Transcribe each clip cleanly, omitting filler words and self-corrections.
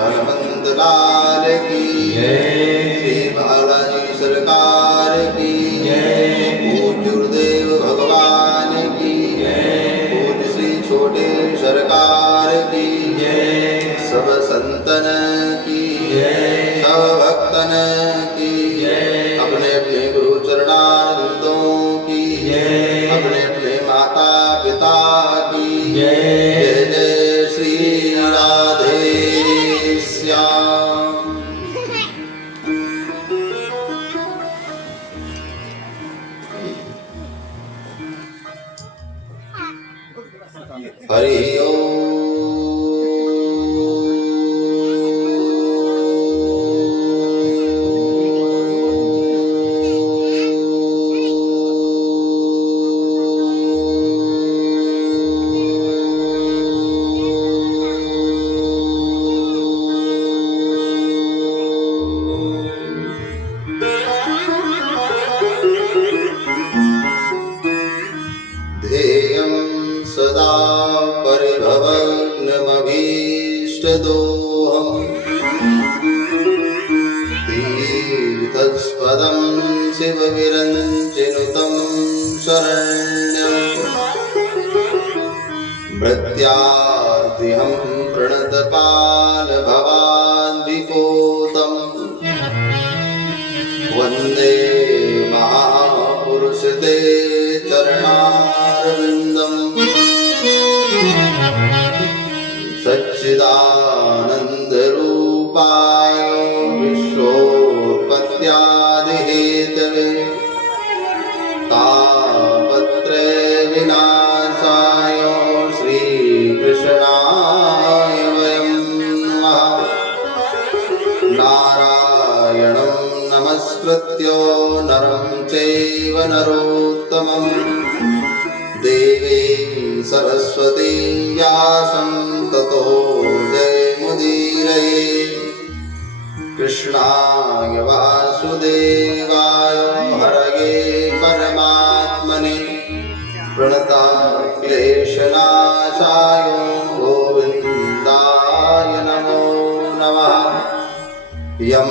हनुमंत लाल की श्री बालाजी सरकार की पूज्य गुरुदेव भगवान की पूज्य श्री छोटे सरकार की सब संतन की सब भक्तन की अपने अपने गुरु चरणानंदों की अपने अपने माता पिता की जय जय श्री राधे श्याम। हरि ओम। सदा परिभवग्नमभीष्टदोहम् तीर्थस्पदं शिवविरञ्चिनुतं शरण्यं भृत्यार्तिहं प्रणतपालभवान्विपोतं वन्दे महापुरुषते चरणारविन्दम् सच्चिदानन्दरूपाय विश्वोत्पत्त्यादिहेतवे तापत्रयविनाशाय श्रीकृष्णाय वयं नमः। नारायणं नमस्कृत्य नरं चैव नरोत्तमं देवीं सरस्वतीं व्यासं ततो जयमुदीरये। कृष्णाय वासुदेवाय हरये परमात्मने प्रणतक्लेशनाशाय गोविन्दाय नमो नमः। यं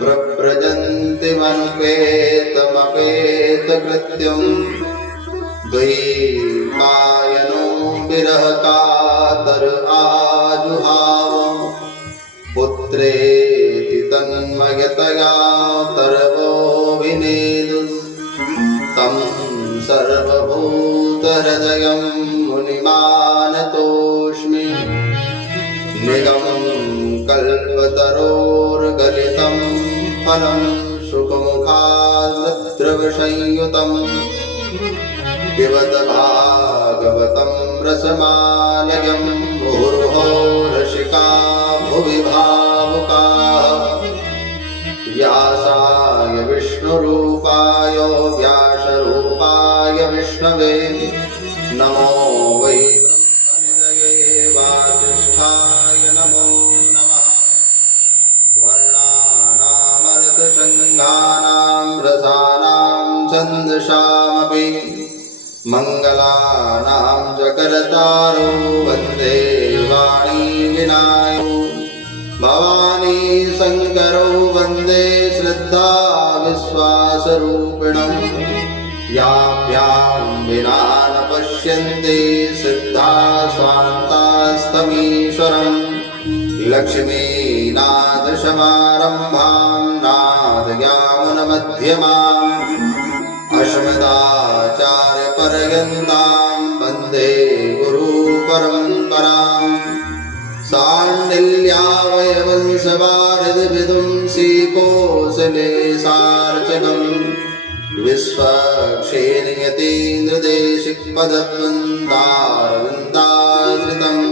प्रव्रजन्तिमनुपेतमपेतकृत्यं द्वैपायनो विरहकातर आजुहाव पुत्रेति तन्मयतया तर्वोऽभिनेदुस्तं सर्वभूतहृदयं मुनिमानतोऽस्मि। निगमं कल्पतरोर्गलितं फलं सुखमुखाद्रवसंयुतं पिबत भागवतं रसमालयं मुहुर्मुहुः रसिका भुवि भावुकाः। व्यासाय विष्णुरूपाय व्यासरूपाय विष्णवे नमो वै ब्रह्मनिधये वासिष्ठाय नमो नमः। वर्णानामर्थसङ्घानां रसानां छन्दसामपि मङ्गलानां च करतारो वन्दे वाणी विनायको भवानी शङ्करो वन्दे श्रद्धा विश्वासरूपिणं याभ्यां विना न पश्यन्ति सिद्धा स्वान्तास्तमीश्वरम् लक्ष्मीनाथसमारम्भां नाथयामुनमध्यमाम् अस्मदाचार्यपर्यन्तां वन्दे गुरुपरम्पराम्। साण्डिल्यावयवंशवारदिविदुंसीकोसले सार्चकम् विश्वक्षेणयतीन्द्रदेशिकपदवन्दारविन्दाश्रितम्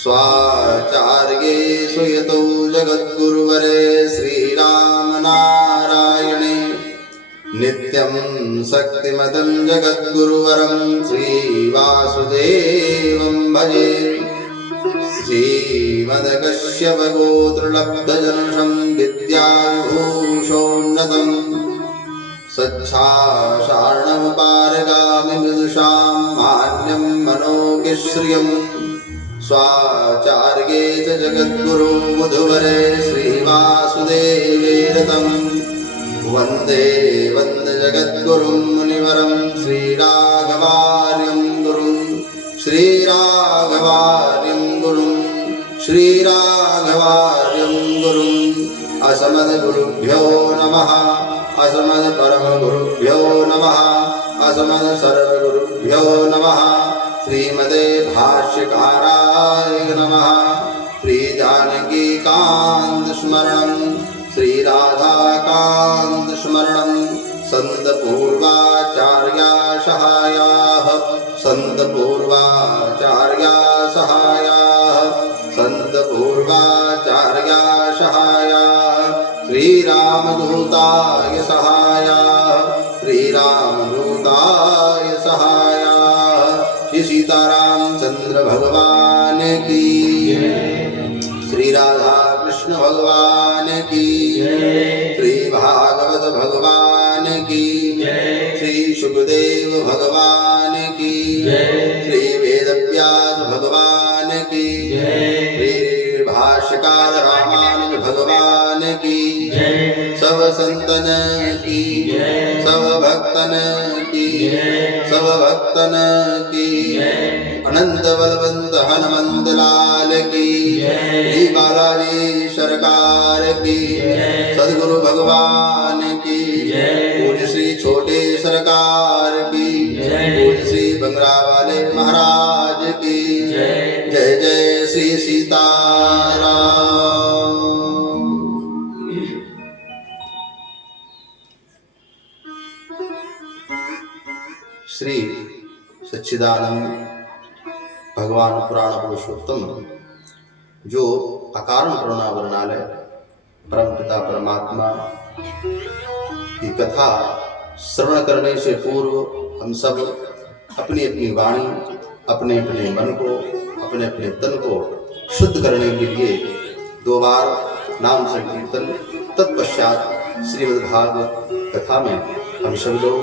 स्वाचार्येषु यतो जगद्गुरुवरे श्रीरामनारायणे नित्यं शक्तिमतं जगद्गुरुवरं श्रीवासुदेवं भजे। श्रीमदकश्यपगोत्रलब्धजनशं विद्याविभूषोन्नतं सच्छासारणमुपारगामि विदुषां मान्यं मनोगिश्रियं स्वाचार्ये च जगद्गुरु मुधुवरे श्रीवासुदेवे रतम् वन्दे वन्दे जगद्गुरुं मुनिवरं श्रीराघवार्यं गुरुं श्रीराघवार्यं गुरुं श्रीराघवार्यं गुरुं असमद्गुरुभ्यो नमः असमद्परमगुरुभ्यो नमः असमद्सर्वगुरुभ्यो नमः श्रीमदे भाष्यकाराय नमः श्रीजानकीकान्त स्मरणं श्रीराधाकान्त स्मरणं सन्तपूर्वाचार्या सहायाः सन्तपूर्वाचार्या सहायाः सन्तपूर्वाचार्या सहायाः श्रीरामदूताय सहायाः श्रीरामदूताय सहायाः श्री सीतारामचंद्र भगवान की श्री राधा कृष्ण भगवान की श्री भागवत भगवान की श्री सुखदेव भगवान की श्री वेदव्यास भगवान की श्री भाष्यकार रामानुज भगवान की सब संतन की सब भक्तन की सब भक्तन की अनंत बलवंत हनुमंत लाल की श्री बालाजी सरकार की सदगुरु भगवान की पूज्य श्री छोटे सरकार की पूज्य श्री बंगरा वाले महाराज की जय जय श्री सीताराम। श्री सच्चिदानंद भगवान पुराण पुरुषोत्तम जो अकारण करुणावरणालय परमपिता परमात्मा की कथा श्रवण करने से पूर्व हम सब अपनी अपनी वाणी अपने अपने मन को अपने अपने तन को शुद्ध करने के लिए 2 बार नाम संकीर्तन तत्पश्चात श्रीमद्भागवत कथा में हम सब लोग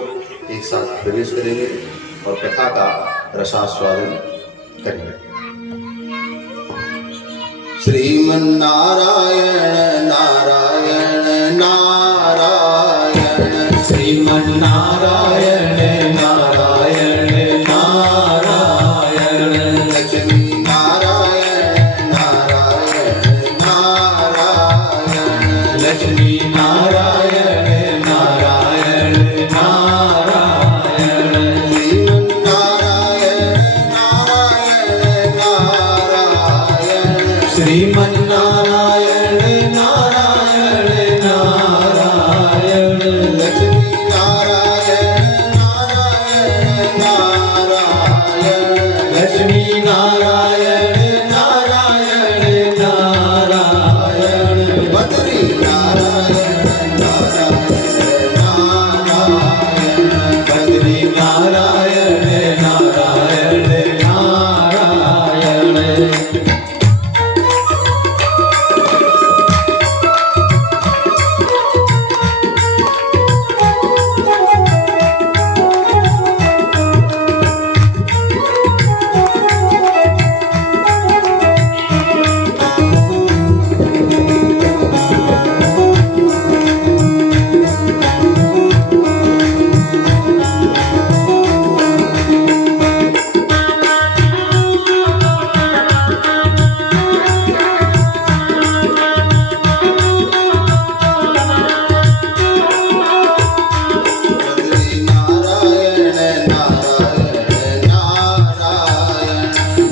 एक साथ प्रवेश करेंगे और कथा का रसास्वादन करेंगे। श्रीमन्नारायण नारायण नारायण श्रीमन्नारायण नारायण नारायण लक्ष्मी नारायण नारायण नारायण लक्ष्मी नारायण नारायण नारायण श्रीमन्नारायण नारायण नारायण श्रीमन्नारायण नारायण नारायण लक्ष्मी नारायण नारायण नारायण लक्ष्मी नारायण नारायण नारायण बद्री नारायण नारायण बद्री नारायण नारायण नारायण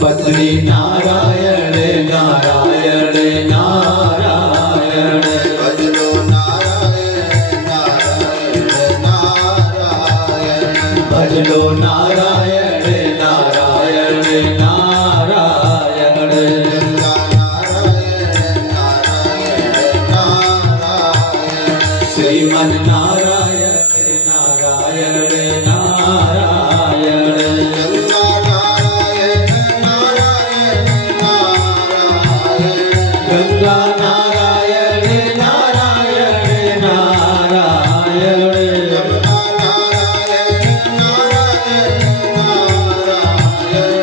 बद्री नारायण नारायण नारायण भजलो नारायण नारायण नारायण भजलो नारायण नारायण नारायण गंगा नारायण नारायण नारायण श्रीमन्नारायण नारायण नारायण गंगा नारायण नारायण नारायण गंगा नारायण नारायण नारायण गंगा नारायण नारायण नारायण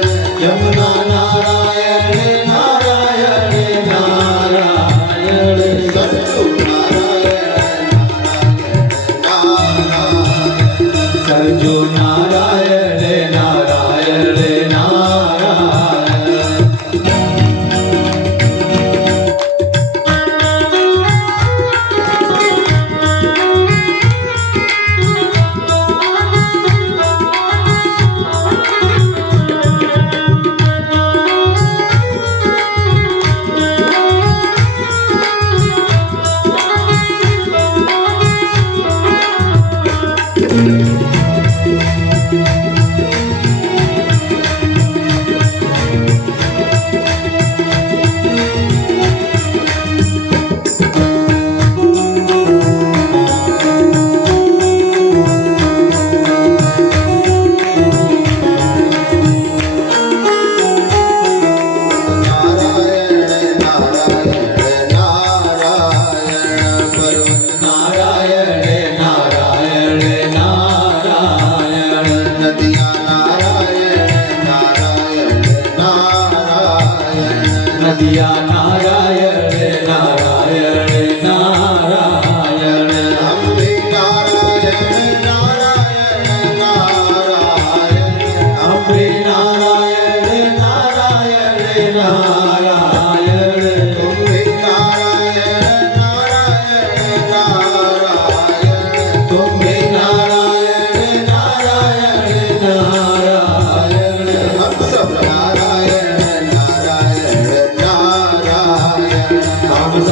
यमुना नारायण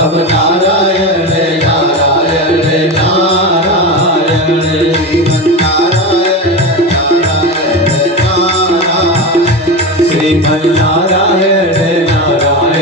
सब नारायण नारायण नारायण श्रीमन्नारायण नारायण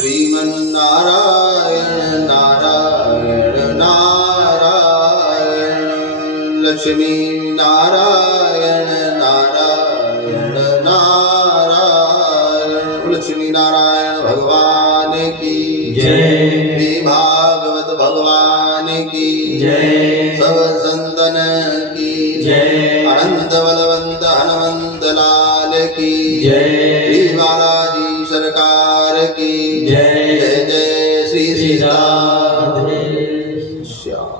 श्रीमन्नारायण लक्ष्मी नारायण नारायण नारायण। लक्ष्मी नारायण भगवान की जय। श्री भागवत भगवान की जय। सब संतन की जय। अनंत बलवंत हनुमंत लाल की जय। श्री बालाजी सरकार की जय। जय जय श्री राधे श्याम।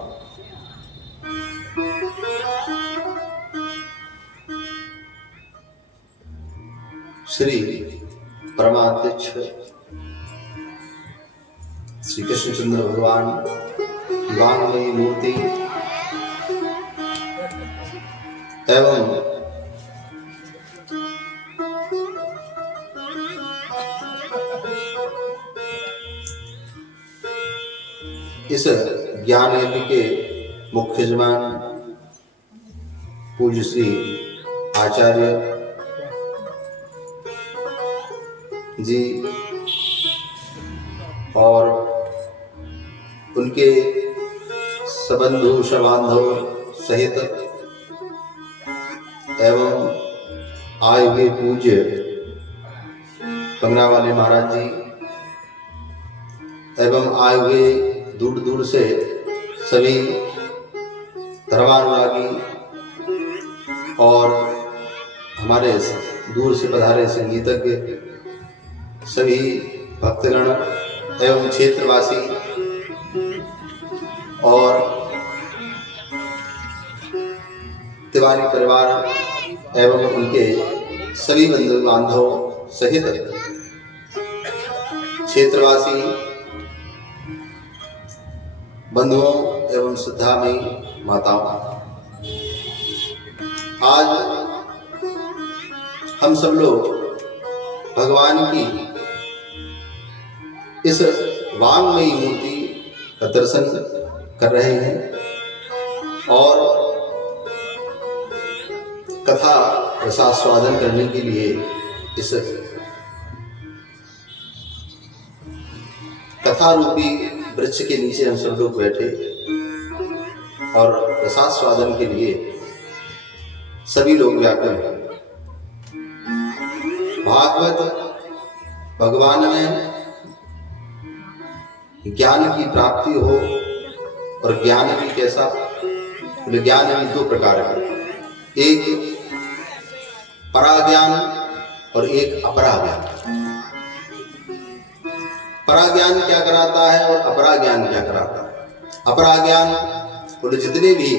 श्री परमाध्यक्ष श्री कृष्णचंद्र भगवान की वांगमयी मूर्ति एवं इस ज्ञान यज्ञ के मुख्य यजमान पूज्य श्री आचार्य जी और उनके सबंधु शबांधव सहित एवं आए हुए पूज्य पंगरावाले महाराज जी एवं आए हुए दूर दूर से सभी धर्मानुरागी और हमारे दूर से पधारे संगीतज्ञ सभी भक्तगण एवं क्षेत्रवासी और तिवारी परिवार एवं उनके सभी बंधु बांधव सहित क्षेत्रवासी बंधुओं एवं श्रद्धामयी माताओं, आज हम सब लोग भगवान की इस वांगमयी मूर्ति का दर्शन कर रहे हैं और कथा रसास्वादन करने के लिए इस कथा रूपी वृक्ष के नीचे हम सब लोग बैठे और रसास्वादन के लिए सभी लोग व्याकुल हैं। भागवत भगवान में ज्ञान की प्राप्ति हो, और ज्ञान भी कैसा? ज्ञान भी दो प्रकार के, एक पराज्ञान और एक अपराज्ञान। पराज्ञान क्या कराता है और अपराज्ञान क्या कराता है? अपराज्ञान बोले जितने भी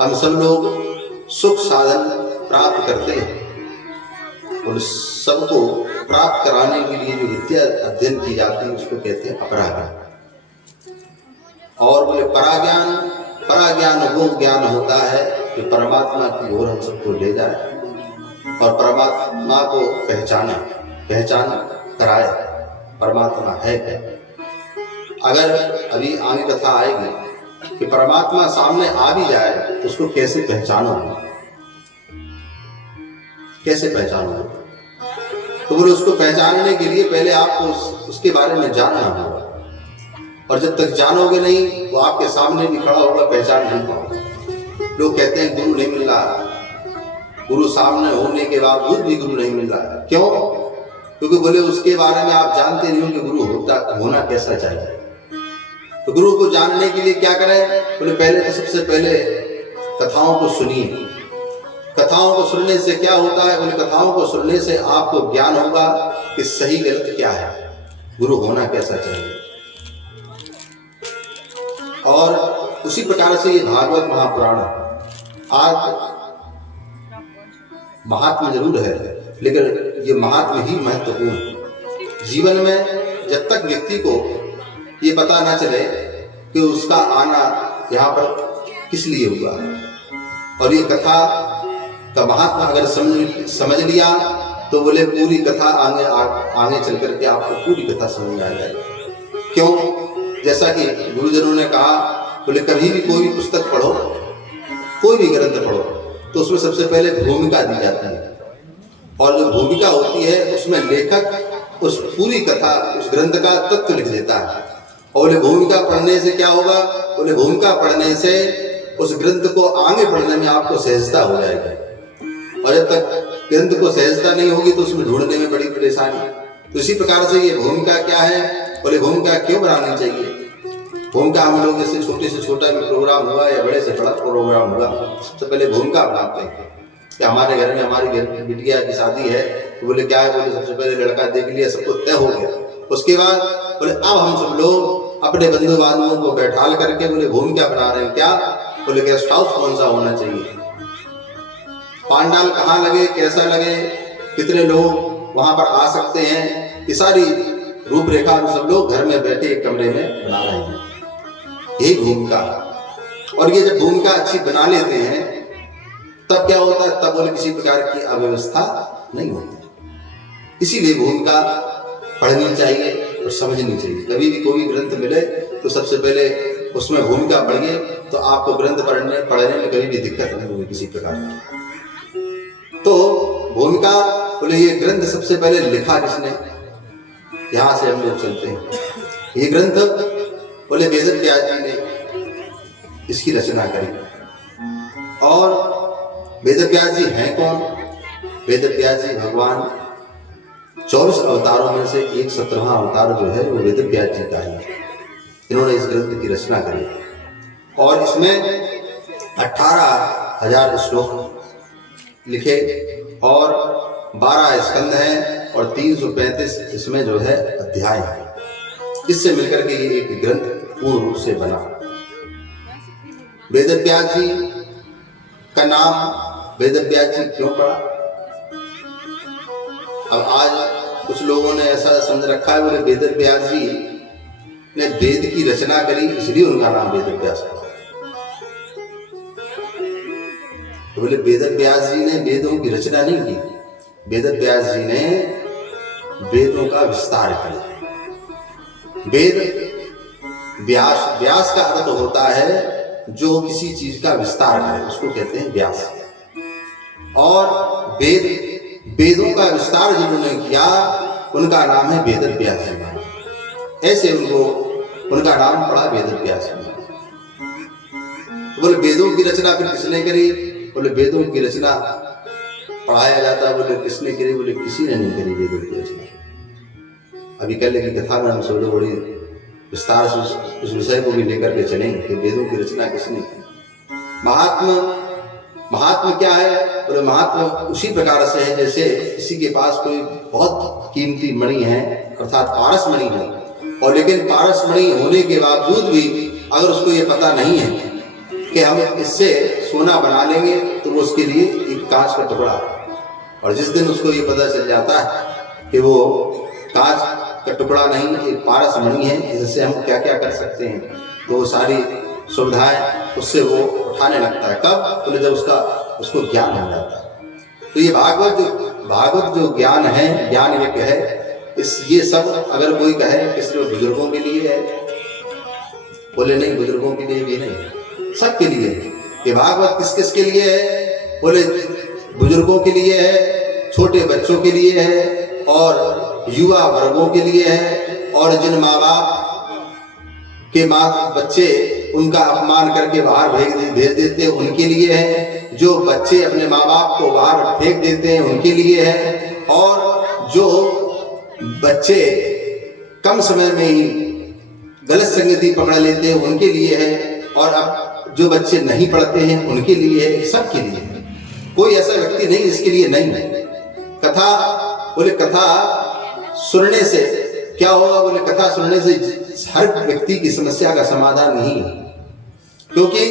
हम सब लोग सुख साधन प्राप्त करते हैं उन सबको प्राप्त कराने के लिए जो विद्या अध्ययन की जाती है उसको कहते हैं अपराज्ञान। और बोले पराज्ञान, पराज्ञान वो ज्ञान होता है जो परमात्मा की ओर हम सबको ले जाए और परमात्मा को पहचान कराए परमात्मा है क्या। अगर अभी आगे कथा आएगी कि परमात्मा सामने आ भी जाए तो उसको कैसे पहचानोगे, कैसे पहचानोगे? तो बोले उसको पहचानने के लिए पहले आपको उसके बारे में जानना होगा, और जब तक जानोगे नहीं वो आपके सामने भी खड़ा होगा, पहचान नहीं पाओगे। लोग कहते हैं गुरु नहीं मिल रहा, गुरु सामने होने के बावजूद भी गुरु नहीं मिल रहा है। क्यों? क्योंकि बोले उसके बारे में आप जानते नहीं हो कि गुरु होना कैसा चाहिए। तो गुरु को जानने के लिए क्या करें? बोले पहले तो सबसे पहले कथाओं को सुनिए। कथाओं को सुनने से क्या होता है? बोले कथाओं को सुनने से आपको ज्ञान होगा कि सही गलत क्या है, गुरु होना कैसा चाहिए। और उसी प्रकार से ये भागवत महापुराण आज महात्मा जरूर है, लेकिन ये महात्मा ही महत्वपूर्ण है। जीवन में जब तक व्यक्ति को ये पता ना चले कि उसका आना यहाँ पर किस लिए हुआ, और ये कथा का महात्मा अगर समझ लिया तो बोले पूरी कथा आगे चल करके आपको पूरी कथा समझ में आ जाएगी। क्यों? जैसा कि गुरुजनों ने कहा, बोले कभी भी कोई भी पुस्तक पढ़ो, कोई भी ग्रंथ पढ़ो तो उसमें सबसे पहले भूमिका दी जाती है, और जो भूमिका होती है उसमें लेखक उस पूरी कथा, उस ग्रंथ का तत्व लिख देता है। और बोले भूमिका पढ़ने से क्या होगा? बोले भूमिका पढ़ने से उस ग्रंथ को आगे पढ़ने में आपको सहजता हो जाएगी, और जब तक ग्रंथ को सहजता नहीं होगी तो उसमें ढूंढने में बड़ी परेशानी। तो इसी प्रकार से ये भूमिका क्या है? बोले भूमिका क्यों बनानी चाहिए? भूमिका हम लोग जैसे छोटे से छोटा भी प्रोग्राम हुआ या बड़े से बड़ा प्रोग्राम हुआ, सबसे पहले भूमिका बनाते हैं कि हमारे घर में हमारी बिटिया की शादी है, तो बोले क्या है? बोले सबसे पहले लड़का देख लिया, सब कुछ तय हो गया। उसके बाद बोले अब हम सब लोग अपने बंधु बांधवों को बैठाल करके बोले भूमिका बना रहे हैं। क्या? बोले गेस्ट हाउस कौन सा होना चाहिए, पांडाल कहाँ लगे, कैसा लगे, कितने लोग वहां पर आ सकते हैं, ये सारी रूपरेखा हम सब लोग घर में बैठे एक कमरे में बना रहे हैं। यही भूमिका। और ये जब भूमिका अच्छी बना लेते हैं तब क्या होता है? तब बोले किसी प्रकार की अव्यवस्था नहीं होती। इसीलिए भूमिका पढ़नी चाहिए और समझनी चाहिए। कभी भी कोई ग्रंथ मिले तो सबसे पहले उसमें भूमिका पढ़िए, तो आपको ग्रंथ पढ़ने में कभी भी दिक्कत नहीं होगी किसी प्रकार की। तो भूमिका बोले ये ग्रंथ सबसे पहले लिखा किसने? यहां से हम लोग चलते हैं। ये ग्रंथ बोले वेद व्यास जी ने इसकी रचना करी। और वेद व्यास जी हैं कौन? वेद व्यास जी भगवान 24 अवतारों में से एक 17वां अवतार जो है वो वेद व्यास जी का है। इन्होंने इस ग्रंथ की रचना करी और इसमें 18,000 श्लोक लिखे और 12 स्कंद हैं और 335 इसमें जो है अध्याय है। इससे मिलकर के ये एक ग्रंथ पूर्ण रूप से बना। वेद व्यास जी का नाम वेद व्यास जी क्यों पड़ा? अब आज कुछ लोगों ने ऐसा समझ रखा है बोले वेद व्यास जी ने वेद की रचना करी इसलिए उनका नाम वेद व्यास पड़ा। तो बोले वेद व्यास जी ने वेदों की रचना नहीं की, वेद व्यास जी ने वेदों का विस्तार किया। वेद व्यास, व्यास का अर्थ होता है जो किसी चीज का विस्तार है, उसको कहते हैं व्यास। और वेद, वेदों का विस्तार जिन्होंने किया उनका नाम है वेद व्यास जी महाराज। ऐसे उनका नाम पड़ा वेद व्यास जी। बोले वेदों की रचना फिर किसने करी? बोले वेदों की रचना पढ़ाया जाता, बोले किसने करी? बोले किसी ने नहीं करी वेदों की रचना। अभी कल की कथा में हम सब लोग बड़ी विस्तार से उस विषय को भी लेकर के चलेंगे कि वेदों की रचना किसने की। महात्मा क्या है? बोले महात्मा उसी प्रकार से है जैसे किसी के पास कोई बहुत कीमती मणि है, अर्थात पारस मणि है, और लेकिन पारस मणि होने के बावजूद भी अगर उसको ये पता नहीं है कि हम इससे सोना बना लेंगे तो वो उसके लिए एक कांच का टुकड़ा, और जिस दिन उसको ये पता चल जाता है कि वो कांच का टुकड़ा नहीं एक पारस मणि है, जिससे हम क्या क्या कर सकते हैं, तो वो सारी सुविधाएं उससे वो उठाने लगता है। कब? तो जब उसको ज्ञान हो जाता है। तो ये भागवत जो ज्ञान है, ज्ञान यज्ञ है, ये सब अगर कोई कहे कि सिर्फ बुजुर्गों के लिए है, बोले नहीं, बुजुर्गों के लिए भी नहीं, सबके लिए है। ये भागवत किस किस के लिए है? बोले बुजुर्गों के लिए है, छोटे बच्चों के लिए है, और युवा वर्गों के लिए है, और जिन माँ बाप के बच्चे उनका अपमान करके बाहर भेज देते हैं उनके लिए है, जो बच्चे अपने माँ बाप को बाहर फेंक देते हैं उनके लिए है, और जो बच्चे कम समय में ही गलत संगति पकड़ लेते हैं उनके लिए है, और अब जो बच्चे नहीं पढ़ते हैं उनके लिए है, सबके लिए है। कोई ऐसा व्यक्ति नहीं जिसके लिए नहीं है। कथा, बोले कथा सुनने से क्या होगा? बोले कथा सुनने से हर व्यक्ति की समस्या का समाधान नहीं है, क्योंकि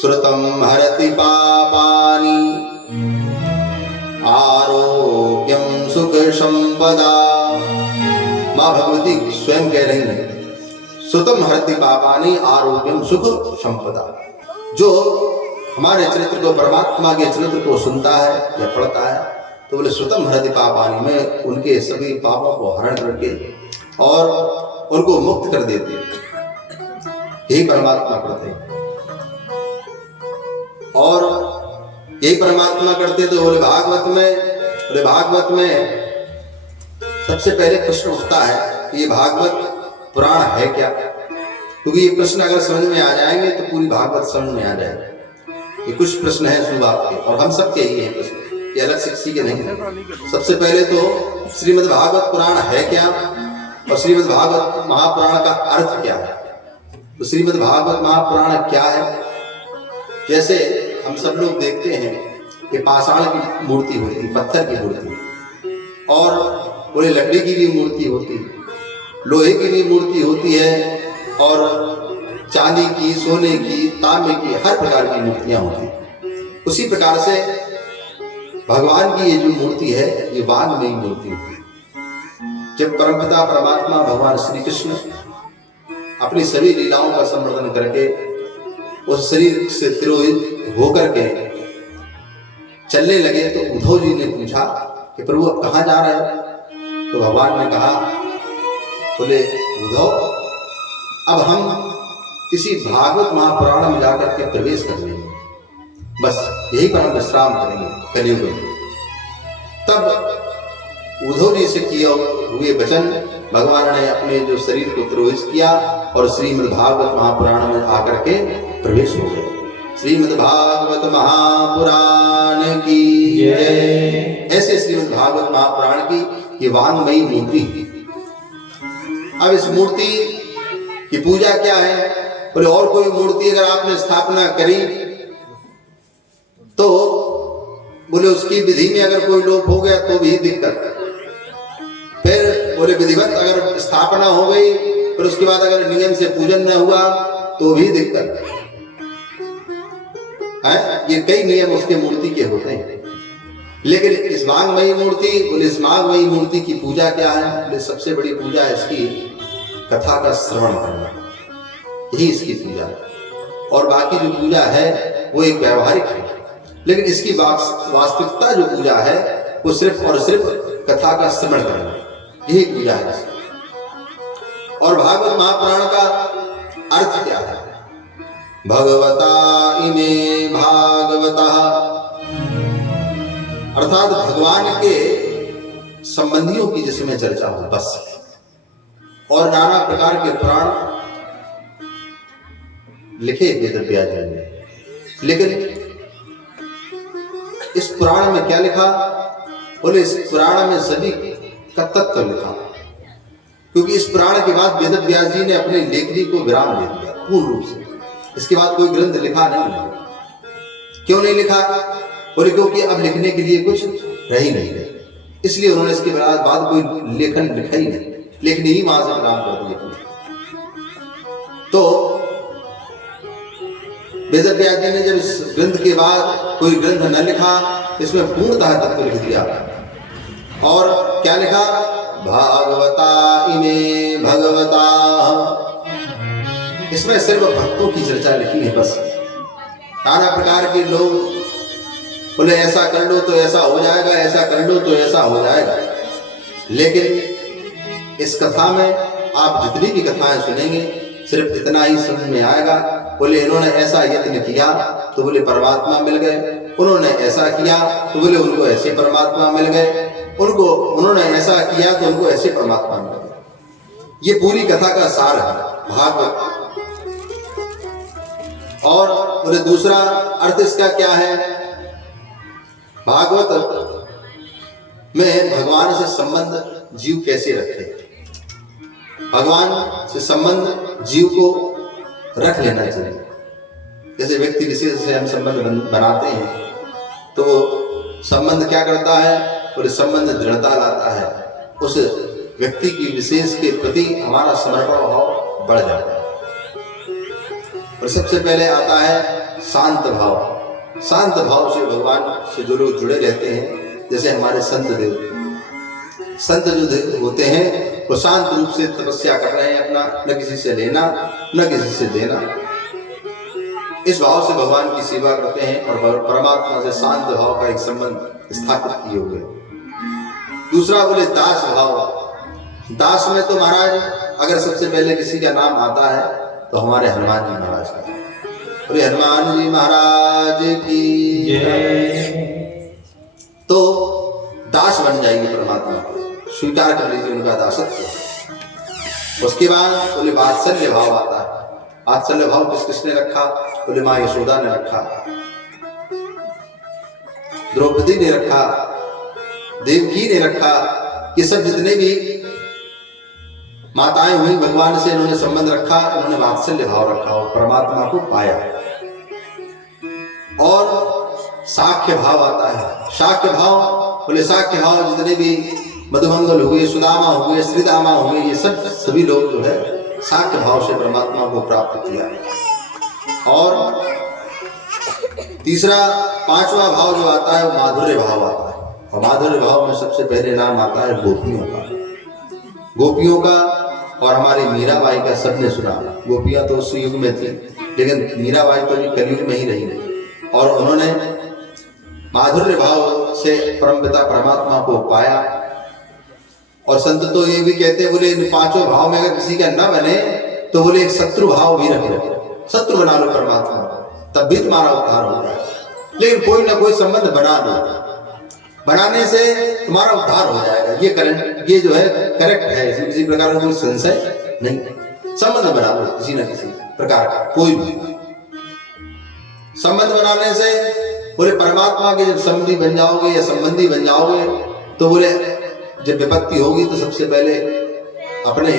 श्रुतम हरति पापानि आरोग्यम सुख संपदा। मां भगवती स्वयं कह रही है, श्रुतम हरति पापानि आरोग्यम सुख संपदा। जो हमारे चरित्र को, परमात्मा के चरित्र को सुनता है या पढ़ता है, तो बोले श्रुतम हरति पापानि, में उनके सभी पापों को हरण करके और उनको मुक्त कर देते, यही परमात्मा करते हैं। और यही परमात्मा करते तो बोले भागवत में सबसे पहले प्रश्न उठता है कि ये भागवत पुराण है क्या? क्योंकि ये प्रश्न अगर समझ में आ जाएंगे तो पूरी भागवत समझ में आ जाएगी। ये कुछ प्रश्न है सुभाव के, और हम सबके ही हैं प्रश्न, ये अलग से किसी के नहीं है। सबसे पहले तो श्रीमद् भागवत पुराण है क्या, और श्रीमद् भागवत महापुराण का अर्थ क्या है? तो श्रीमद् भागवत महापुराण क्या है? जैसे हम सब लोग देखते हैं कि पाषाण की मूर्ति होती, पत्थर की मूर्ति, और बोले लकड़ी की भी मूर्ति होती, लोहे की भी मूर्ति होती है, और चांदी की, सोने की, तांबे की, हर प्रकार की मूर्तियां होती। उसी प्रकार से भगवान की ये जो मूर्ति है ये वांगमयी मूर्ति है। जब परमपिता परमात्मा भगवान श्री कृष्ण अपनी सभी लीलाओं का संवर्धन करके उस शरीर से तिरोहित होकर के चलने लगे, तो उद्धव जी ने पूछा कि प्रभु अब कहाँ जा रहे हो? तो भगवान ने कहा, बोले उद्धव अब हम किसी भागवत महापुराण में जाकर के प्रवेश कर लेंगे, बस यही पर हम विश्राम करेंगे कलयुग में। तब उद्धव जी से किए हुए वचन भगवान ने अपने जो शरीर को तिरोहित किया और श्रीमद् भागवत महापुराण में आकर के प्रवेश हो गए। श्रीमद् भागवत महापुराण की जय। ऐसे श्रीमद् भागवत महापुराण की ये वांगमयी मूर्ति। अब इस मूर्ति की पूजा क्या है? बोले और कोई मूर्ति अगर आपने स्थापना करी तो बोले उसकी विधि में अगर कोई लोप हो गया तो भी दिक्कत। फिर बोले विधिवत अगर स्थापना हो गई फिर उसके बाद अगर नियम से पूजन न हुआ तो भी दिक्कत है। ये कई नियम उसके मूर्ति के होते हैं। लेकिन इस वांगमयी मूर्ति, बोले इस वांगमयी मूर्ति की पूजा क्या है? बोले सबसे बड़ी पूजा है इसकी कथा का श्रवण करना, यही इसकी पूजा है। और बाकी जो पूजा है वो एक व्यवहारिक है, लेकिन इसकी वास्तविकता जो पूजा है वो सिर्फ और सिर्फ कथा का श्रवण करना, यही पूजा है। और भागवत महापुराण का अर्थ क्या है? भगवता इमे भागवता, अर्थात भगवान के संबंधियों की जिसमें चर्चा हो बस। और नाना प्रकार के पुराण लिखे वेद व्यास जी ने, लेकिन इस पुराण में क्या लिखा? बोले इस पुराण में सभी का तत्व लिखा, क्योंकि इस पुराण के बाद वेद व्यास जी ने अपने लेखनी को विराम दे दिया पूर्ण रूप से। इसके बाद कोई ग्रंथ लिखा नहीं। क्यों नहीं लिखा? बोले क्योंकि अब लिखने के लिए कुछ रह ही नहीं गए, इसलिए उन्होंने इसके बाद कोई लेखन लिखा ही नहीं, लेखनी ही वहां से विराम कर दिया। तो वेद व्यास जी ने जब इस ग्रंथ के बाद कोई ग्रंथ न लिखा, इसमें पूर्णतः तत्व लिख दिया। और क्या लिखा? भागवता इमे भगवता, इसमें सिर्फ भक्तों की चर्चा लिखी है बस। नाना प्रकार के लोग बोले ऐसा कर लो तो ऐसा हो जाएगा, ऐसा कर लो तो ऐसा हो जाएगा, लेकिन इस कथा में आप जितनी भी कथाएं सुनेंगे सिर्फ इतना ही समझ में आएगा। बोले इन्होंने ऐसा यत्न किया तो बोले परमात्मा मिल गए, उन्होंने ऐसा किया तो बोले उनको ऐसे परमात्मा मिल गए, उन्होंने ऐसा किया तो उनको ऐसे परमात्मा मिल गए। ये पूरी कथा का सार है भागवत। और बोले दूसरा अर्थ इसका क्या है? भागवत में भगवान से संबंध जीव कैसे रखे, भगवान से संबंध जीव को रख लेना चाहिए। जैसे व्यक्ति विशेष से हम संबंध बनाते हैं तो संबंध क्या करता है? और संबंध दृढ़ता लाता है, उस व्यक्ति की विशेष के प्रति हमारा समर्पण भाव बढ़ जाता है। और सबसे पहले आता है शांत भाव। शांत भाव से भगवान से जो लोग जुड़े रहते हैं, जैसे हमारे संत जो होते हैं वो शांत रूप से तपस्या कर रहे हैं अपना, न किसी से लेना न किसी से देना, इस भाव से भगवान की सेवा करते हैं और परमात्मा से शांत भाव का एक संबंध स्थापित किए हुए। दूसरा बोले दास भाव। दास में तो महाराज अगर सबसे पहले किसी का नाम आता है तो हमारे हनुमान जी महाराज का, बोले हनुमान जी महाराज की जय। तो दास बन जाएगी परमात्मा को, स्वीकार कर लीजिए उनका दासत्व। उसके बाद बोले वात्सल्य भाव आता है। वात्सल्य भाव किसने रखा? बोले माँ यशोदा ने रखा, द्रौपदी ने रखा, देवकी ने रखा। ये सब जितने भी माताएं हुई भगवान से इन्होंने संबंध रखा, इन्होंने वात्सल्य भाव रखा और परमात्मा को पाया। और साख्य भाव आता है। साख्य भाव बोले साख्य भाव जितने भी मधुमंगल हुए, सुदामा हुए, श्रीदामा हुए, ये सभी लोग जो है साख्य भाव से परमात्मा को प्राप्त किया। और तीसरा पांचवा भाव जो आता है वो माधुर्य भाव आता है। और माधुर्य भाव में सबसे पहले नाम आता है गोपियों का। गोपियों का और हमारी मीराबाई का सबने सुना। गोपियां तो उस युग में थी, लेकिन मीराबाई तो भी कलयुग में ही रही और उन्होंने माधुर्य भाव से परमपिता परमात्मा को पाया। और संत तो ये भी कहते हैं, बोले इन पांचों भाव में अगर किसी का न बने तो बोले एक शत्रु भाव भी रख लो, शत्रु बना लो परमात्मा, तब भी तुम्हारा उद्धार होगा। लेकिन कोई ना कोई संबंध बना दो, बनाने से तुम्हारा उद्धार हो जाएगा। ये जो है करेक्ट है, इसमें किसी प्रकार का कोई संशय नहीं। संबंध बना लो किसी न किसी प्रकार का, कोई भी संबंध बनाने से बोले परमात्मा के जब संबंधी बन जाओगे या संबंधी बन जाओगे तो बोले जब विपत्ति होगी तो सबसे पहले अपने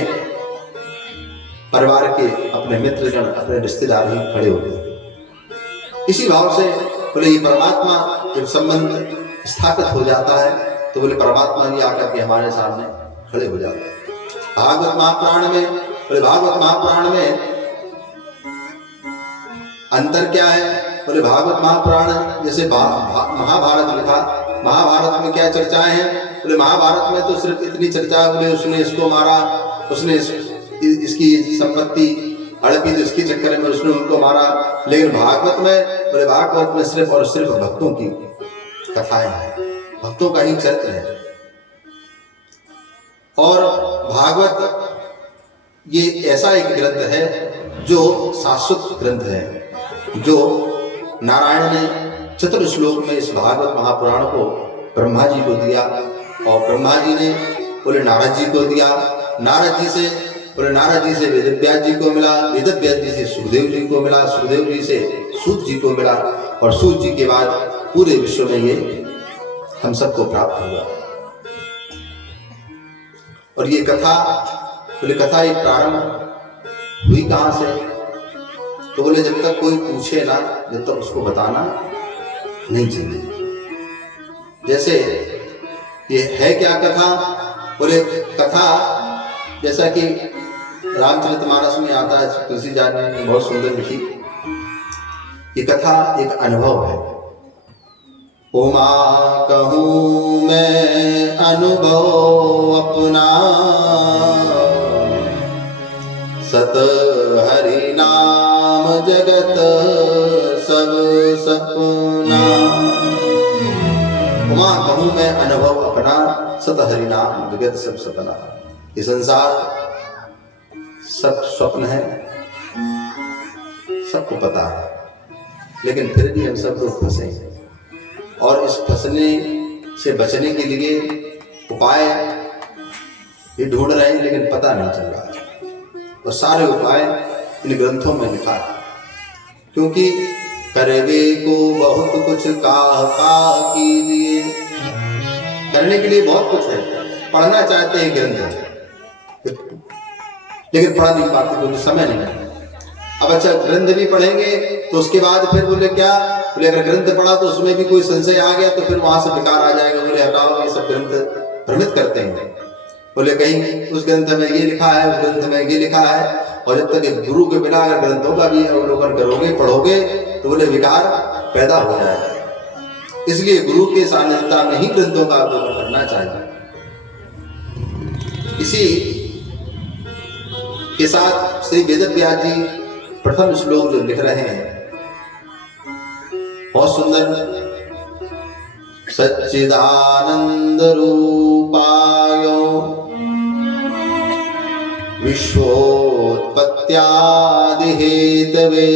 परिवार के, अपने मित्रगण, अपने रिश्तेदार ही खड़े होते हैं। इसी भाव से बोले ये परमात्मा जब संबंध स्थापित हो जाता है तो बोले परमात्मा जी आकर के हमारे सामने खड़े हो जाते हैं। भागवत महापुराण में, बोले भागवत महापुराण में अंतर क्या है? बोले भागवत महापुराण जैसे महाभारत लिखा, महाभारत में क्या चर्चाएं हैं? बोले महाभारत में तो सिर्फ इतनी चर्चा है, बोले उसने इसको मारा, उसने इसकी संपत्ति हड़पी तो इसके चक्कर में उसने उनको मारा। लेकिन भागवत में, बोले भागवत में सिर्फ और सिर्फ भक्तों की कथाएं हैं, भक्तों का ही चरित्र है। और भागवत ये ऐसा एक ग्रंथ है जो शाश्वत ग्रंथ है, जो नारायण ने चतुर श्लोक में इस भागवत महापुराण को ब्रह्मा जी को दिया, और ब्रह्मा जी ने बोले नारद जी को दिया, नारद जी से बोले नारद जी से वेद व्यास जी को मिला, वेद व्यास जी से सुखदेव जी को मिला, सुखदेव जी से सूत जी को मिला, और सूत जी के बाद पूरे विश्व में ये हम सबको प्राप्त हुआ। और ये कथा बोले कथा एक प्रारंभ हुई कहाँ से? तो बोले जब तक कोई पूछे ना, जब तक उसको बताना नहीं चाहिए। जैसे ये है क्या कथा? बोले कथा जैसा कि रामचरितमानस में आता है, तुलसी जी ने बहुत सुंदर लिखी। ये कथा एक अनुभव है। उमा कहूँ मैं अनुभव अपना, सत हरि नाम जगत सब सपना। उमा कहूँ मैं अनुभव अपना, सत हरि नाम जगत सब सपना। ये संसार सब स्वप्न है, सबको पता है, लेकिन फिर भी हम सब लोग फंसे हैं, और इस फंसने से बचने के लिए उपाय ये ढूंढ रहे हैं, लेकिन पता नहीं चल रहा। और सारे उपाय इन ग्रंथों में लिखा है, क्योंकि करवे को बहुत कुछ काह कीजिए। करने के लिए बहुत कुछ है, पढ़ना चाहते हैं ग्रंथ, लेकिन पढ़ नहीं पाते क्योंकि समय नहीं है। अब अच्छा ग्रंथ भी पढ़ेंगे तो उसके बाद फिर बोले क्या, बोले अगर ग्रंथ पढ़ा तो उसमें भी कोई संशय आ गया तो फिर वहां से बेकार आ जाएगा। बोले हटाओ, ये सब ग्रंथ भ्रमित करते हैं। बोले कहीं उस ग्रंथ में ये लिखा है, उस ग्रंथ में ये लिखा है, और जब तक एक गुरु के बिना अगर ग्रंथों का भी अवलोकन करोगे, पढ़ोगे, तो बोले विकार पैदा हो जाएगा। इसलिए गुरु के सानिध्यता में ही ग्रंथों का अवलोकन करना चाहिए। इसी के साथ श्री वेद व्यास जी प्रथम श्लोक जो लिख रहे हैं बहुत सुंदर। सच्चिदानंद रूपाय विश्वोत्पत्त्यादि हेतवे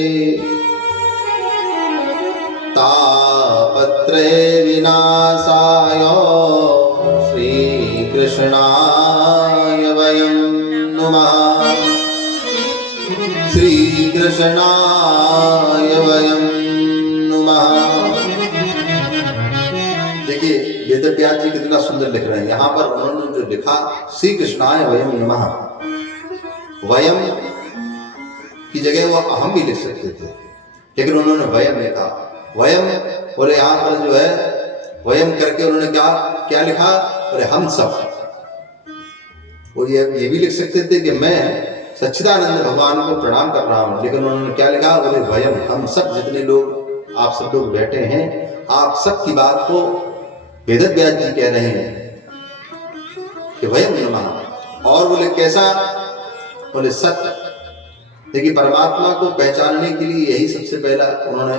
तापत्रय विनाशाय श्री कृष्णाय वयं नमः। श्री कृष्णाय वयं नमः। देखिए वेद व्यास जी कितना सुंदर लिख रहे हैं। यहाँ पर उन्होंने जो लिखा श्री कृष्णाय वयं नमः, वयम की जगह वो अहम भी लिख सकते थे, लेकिन उन्होंने वयम लिखा। वयम बोले यहाँ पर जो है वयम करके उन्होंने क्या लिखा, बोले हम सब। वो ये भी लिख सकते थे कि मैं सच्चिदानंद भगवान को प्रणाम कर रहा हूँ, लेकिन उन्होंने क्या लिखा, बोले वयम, हम सब, जितने लोग आप सब लोग बैठे हैं, आप सब की बात को वेद व्यास जी कह रहे हैं कि वयम नमः। और बोले कैसा, बोले सत्य। देखिए परमात्मा को पहचानने के लिए यही सबसे पहला उन्होंने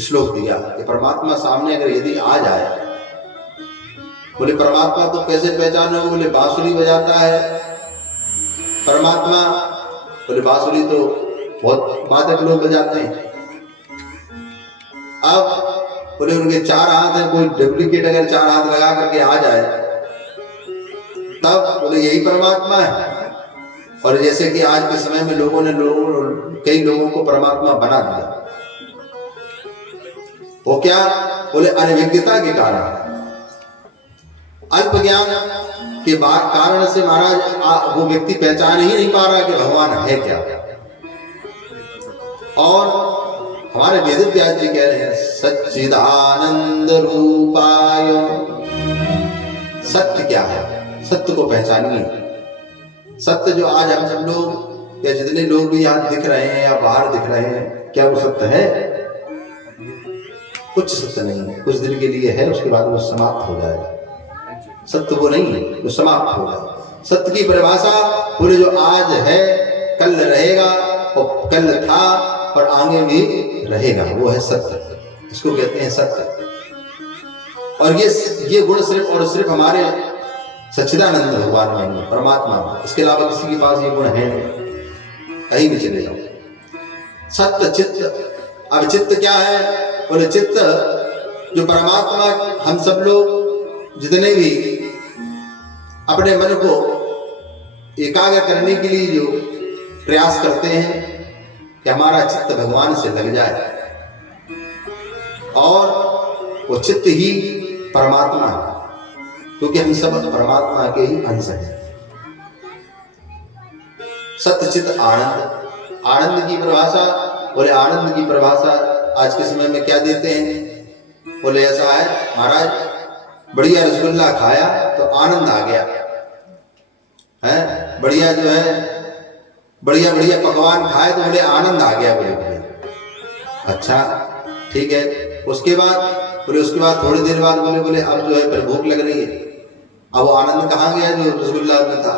श्लोक दिया कि परमात्मा सामने अगर यदि आ जाए, बोले परमात्मा को कैसे पहचानोगे, बोले बांसुरी बजाता है परमात्मा, बोले बांसुरी तो बहुत वादक लोग बजाते हैं। अब बोले उनके 4 हाथ हैं, कोई डुप्लीकेट अगर 4 हाथ लगा करके आ जाए तब बोले यही परमात्मा है। और जैसे कि आज के समय में कई लोगों को परमात्मा बना दिया, वो क्या, बोले अनभिज्ञता के कारण, अल्प ज्ञान के कारण से महाराज वो व्यक्ति पहचान ही नहीं पा रहा कि भगवान है क्या। और हमारे वेद व्यास जी कह रहे हैं सच्चिदानंद रूपाय। सत्य क्या है, सत्य को पहचानिए। सत्य जो आज हम सब लोग या जितने लोग भी यहाँ दिख रहे हैं या बाहर दिख रहे हैं, क्या वो सत्य है? कुछ सत्य नहीं है, कुछ दिन के लिए है, उसके बाद वो समाप्त हो जाएगा। सत्य वो नहीं है, वो समाप्त हो जाएगा। सत्य की परिभाषा बोले जो आज है कल रहेगा, और कल था और आगे भी रहेगा, वो है सत्य। इसको कहते हैं सत्य। और ये गुण सिर्फ और सिर्फ हमारे सच्चिदानंद भगवान में ही, परमात्मा में। इसके अलावा किसी के पास ये गुण है नहीं, कहीं भी चले जाओ। सत्य चित्त। अब चित्त क्या है? बोले चित्त जो परमात्मा, हम सब लोग जितने भी अपने मन को एकाग्र करने के लिए जो प्रयास करते हैं कि हमारा चित्त भगवान से लग जाए, और वो चित्त ही परमात्मा है, क्योंकि हम सब परमात्मा के ही अंश हैं। सत्य चित्त आनंद। आनंद की परिभाषा, बोले आनंद की परिभाषा आज के समय में क्या देते हैं? बोले ऐसा है महाराज, बढ़िया रसगुल्ला खाया तो आनंद आ गया है, बढ़िया जो है बढ़िया बढ़िया पकवान खाए तो बोले आनंद आ गया। बोले अच्छा ठीक है। उसके बाद थोड़ी देर बाद बोले अब जो है फिर भूख लग रही है। अब वो आनंद कहाँ गया जो रसगुल्ला में था?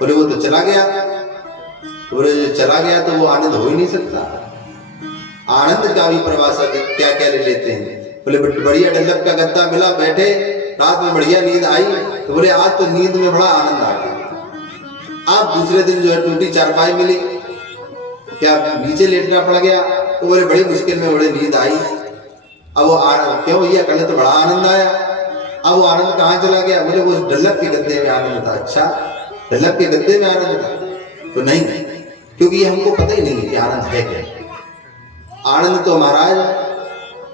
बोले वो तो चला गया। बोले जो चला गया तो वो आनंद हो ही नहीं सकता। आनंद का भी परिभाषा क्या क्या ले लेते हैं? बोले बढ़िया डल्लप का गद्दा मिला, बैठे, रात में बढ़िया नींद आई, तो बोले आज तो नींद में बड़ा आनंद आ गया। अब दूसरे दिन जो है टूटी चारपाई मिली, क्या नीचे लेटना पड़ गया, तो बोले बड़ी मुश्किल में बड़े नींद आई। अब वो क्यों भैया, कल तो बड़ा आनंद आया, अब वो आनंद कहाँ चला गया? बोले वो डल्लप के गद्दे में आनंद था। अच्छा, डल्लप के गद्दे में आनंद था? तो नहीं, क्योंकि ये हमको पता ही नहीं है कि आनंद है क्या। आनंद तो महाराज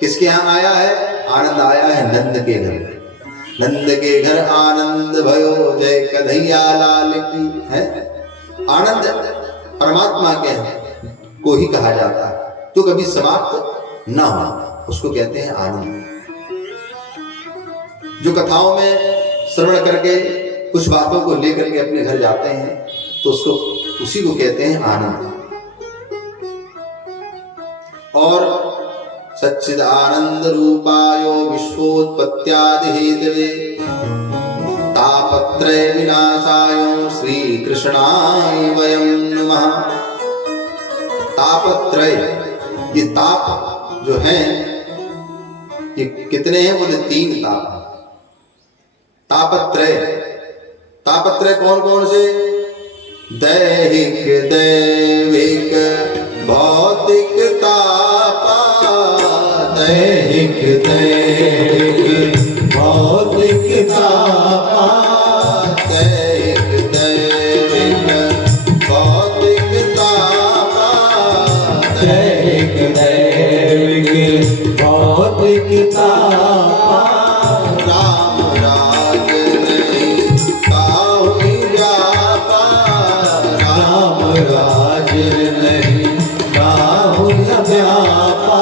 किसके यहाँ आया है? आनंद आया है नंद के घर। नंद के घर आनंद भयो, जय कन्हैया लाल की। है आनंद परमात्मा के को ही कहा जाता है, जो कभी समाप्त ना हो, उसको कहते हैं आनंद। जो कथाओं में श्रवण करके कुछ बातों को लेकर के अपने घर जाते हैं, तो उसको उसी को कहते हैं आनंद। और सच्चिदानंद रूपायो विश्वोत्पत्त्यादि हेतवे तापत्रय विनाशाय श्री कृष्णाय वयं नमः। तापत्रय, ये ताप जो हैं ये कितने हैं? बोले 3 ताप। तापत्रय, तापत्रय कौन कौन से? दैहिक, दैविक, भौतिक तापा। दैहिक, दैविक, भौतिक तापा। दैहिक, दैविक, भौतिक तापा। दैहिक दैविक भौतिक तापा। राम राज नहीं काहुँ व्यापा। राम राज नहीं काहुँ व्यापा।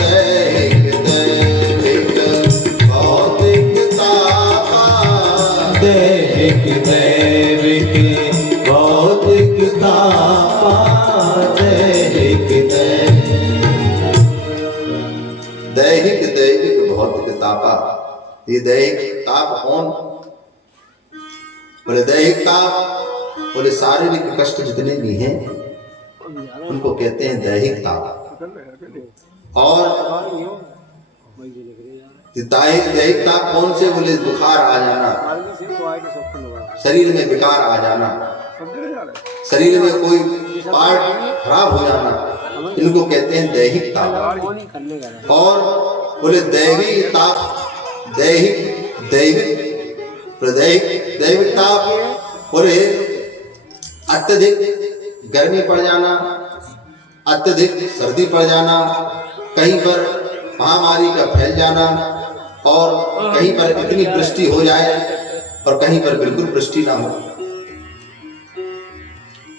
दैहिक, दैविक, भौतिक तापा। दैहिक दैविक भौतिक तापा। दैहिक दैहिक, दैविक, भौतिक तापा। ये दैहिक ताप कौन? बोले दैहिक ताप, बोले शारीरिक कष्ट जितने भी हैं उनको कहते हैं दैहिक ताप। और दैहिक ताप कौन से? बोले बुखार आ जाना, शरीर में विकार आ जाना, शरीर में कोई पार्ट खराब हो जाना, इनको कहते हैं दैहिक ताप। और बोले दैवी ताप, दैहिक, दैविक, दैविक ताप, बोले अत्यधिक गर्मी पड़ जाना, अत्यधिक सर्दी पड़ जाना, कहीं पर महामारी का फैल जाना, और कहीं पर इतनी वृष्टि हो जाए और कहीं पर बिल्कुल वृष्टि ना हो।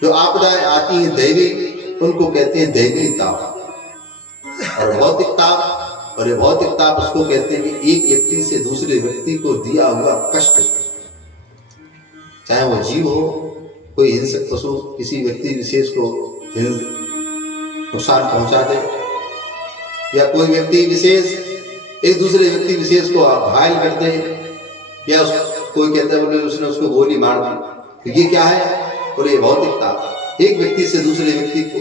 जो आपदाएं आती हैं दैवी, उनको कहते हैं दैवी ताप। और भौतिक ताप, और ये भौतिक ताप उसको कहते हैं कि एक व्यक्ति से दूसरे व्यक्ति को दिया हुआ कष्ट, चाहे वो जीव हो, कोई हिंसक पशु किसी व्यक्ति विशेष को नुकसान पहुंचा दे, या कोई व्यक्ति विशेष एक दूसरे व्यक्ति विशेष को घायल कर दे, या कोई कहता है बोले उसने उसको गोली मार दी, तो ये क्या है? बोले ये भौतिक ताप, एक व्यक्ति से दूसरे व्यक्ति को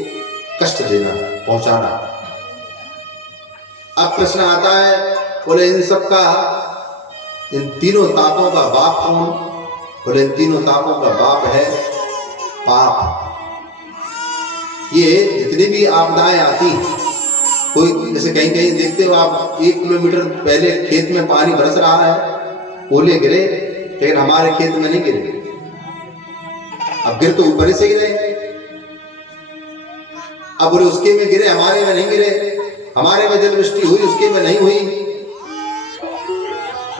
कष्ट देना, पहुंचाना। अब प्रश्न आता है, बोले इन सब का इन तीनों तापों का बाप कौन? बोले इन तीनों तापों का बाप है पाप। ये जितनी भी आपदाएं आती, कोई जैसे कहीं कहीं देखते हो आप 1 किलोमीटर पहले खेत में पानी बरस रहा है, ओले गिरे, लेकिन हमारे खेत में नहीं गिरे। अब गिर तो ऊपर से गिरे, अब बोले उसके में गिरे, हमारे में नहीं गिरे, हमारे में जल वृष्टि हुई, उसके में नहीं हुई।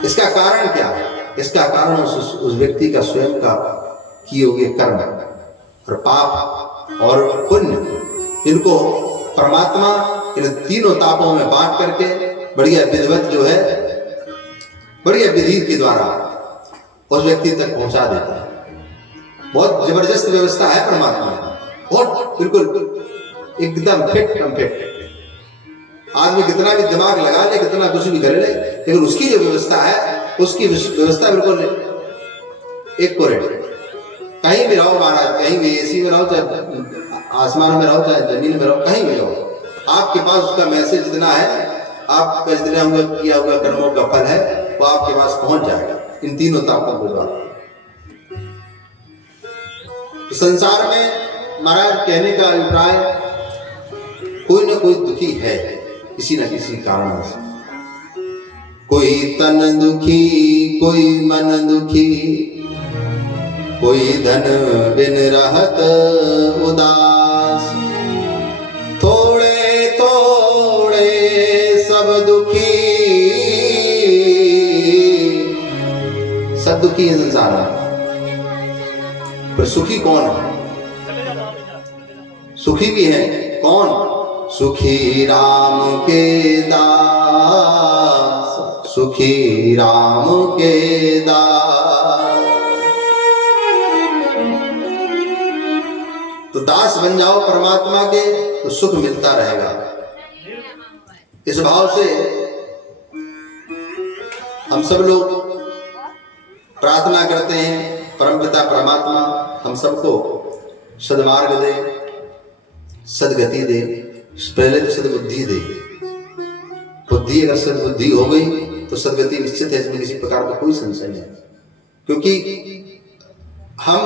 इसका कारण क्या है? इसका कारण उस व्यक्ति का स्वयं का किए हुए कर्म और पाप और पुण्य, इनको परमात्मा इन तीनों तापों में बांट करके बढ़िया विधिवत जो है, बढ़िया विधि के द्वारा उस व्यक्ति तक पहुंचा देता है। बहुत जबरदस्त व्यवस्था है परमात्मा की, बहुत बिल्कुल एकदम फिट एंड फिट। आदमी कितना भी दिमाग लगा ले, कितना कुछ भी कर ले, लेकिन उसकी जो व्यवस्था है, उसकी व्यवस्था बिल्कुल एक कोरेट। कहीं भी रहो महाराज, कहीं भी एसी में रहो, चाहे आसमान में रहो, चाहे जमीन में रहो, कहीं भी रहो, आपके पास उसका मैसेज जितना है, आपका जितना किया हुआ कर्मों का फल है, वो आपके पास पहुंच जाएगा इन तीनों तापों के द्वारा। तो संसार में महाराज कहने का अभिप्राय, कोई ना कोई दुखी है किसी न किसी कारण से। कोई तन दुखी, कोई मन दुखी, कोई धन बिन रहत उदास, थोड़े थोड़े सब दुखी, सब दुखी है संसार में। पर सुखी कौन है? सुखी भी है कौन? सुखी राम के दास, सुखी राम के दास। तो दास बन जाओ परमात्मा के, तो सुख मिलता रहेगा। इस भाव से हम सब लोग प्रार्थना करते हैं, परमपिता परमात्मा हम सबको सद्मार्ग दे, सद्गति दे, पहले तो सद्बुद्धि दे। बुद्धि अगर सद्बुद्धि हो गई तो सद्गति निश्चित है, इसमें किसी प्रकार का कोई संशय नहीं। क्योंकि हम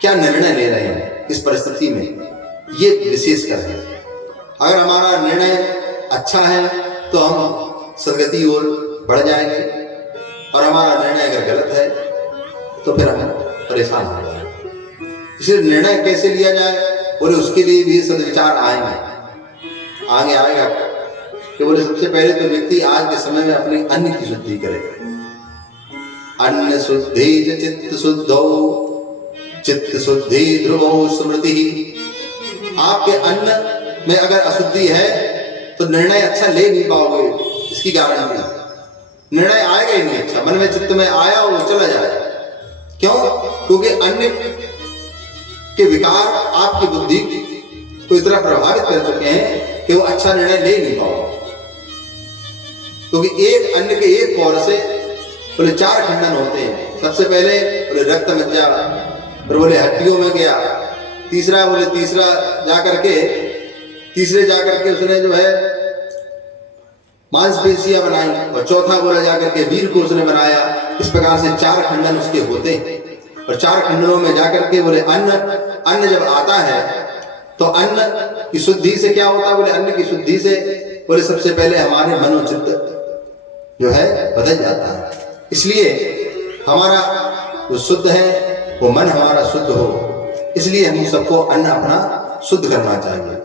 क्या निर्णय ले रहे हैं इस परिस्थिति में, ये विशेष कर है। अगर हमारा निर्णय अच्छा है तो हम सद्गति ओर बढ़ जाएंगे, और हमारा निर्णय अगर गलत है तो फिर हम परेशान हो जाएंगे। इसलिए निर्णय कैसे लिया जाए, बोले उसके लिए भी सद्विचार आगे आएगा कि बोले सबसे पहले तो व्यक्ति आज के समय में अपने अन्न की शुद्धि करे। अन्न शुद्धि चित्त शुद्धो, चित्त शुद्धि ध्रुवो स्मृति। आपके अन्न में अगर अशुद्धि है तो निर्णय अच्छा ले नहीं पाओगे, इसकी गारंटी। निर्णय आएगा ही नहीं अच्छा, मन में चित्त में आया वो चला जाएगा। क्यों? क्योंकि अन्न के विकार आपकी बुद्धि को इतना प्रभावित कर चुके हैं कि वो अच्छा निर्णय ले नहीं पाओगे। क्योंकि एक अन्न के एक कौर से बोले 4 खंडन होते हैं। सबसे पहले बोले रक्त मज्जा, फिर बोले हड्डियों में गया, तीसरा बोले तीसरे जाकर के उसने जो है मांसपेशियां बनाई, और चौथा बोला जाकर के वीर को उसने बनाया। इस प्रकार से 4 खंडन उसके होते हैं, और 4 खंडनों में जाकर के बोले अन्न जब आता है तो अन्न की शुद्धि से क्या होता है? बोले अन्न की शुद्धि से बोले सबसे पहले हमारे मनोचित्त जो है बदल जाता है। इसलिए हमारा जो शुद्ध है वो मन हमारा शुद्ध हो, इसलिए हम सबको अन्न अपना शुद्ध करना चाहिए।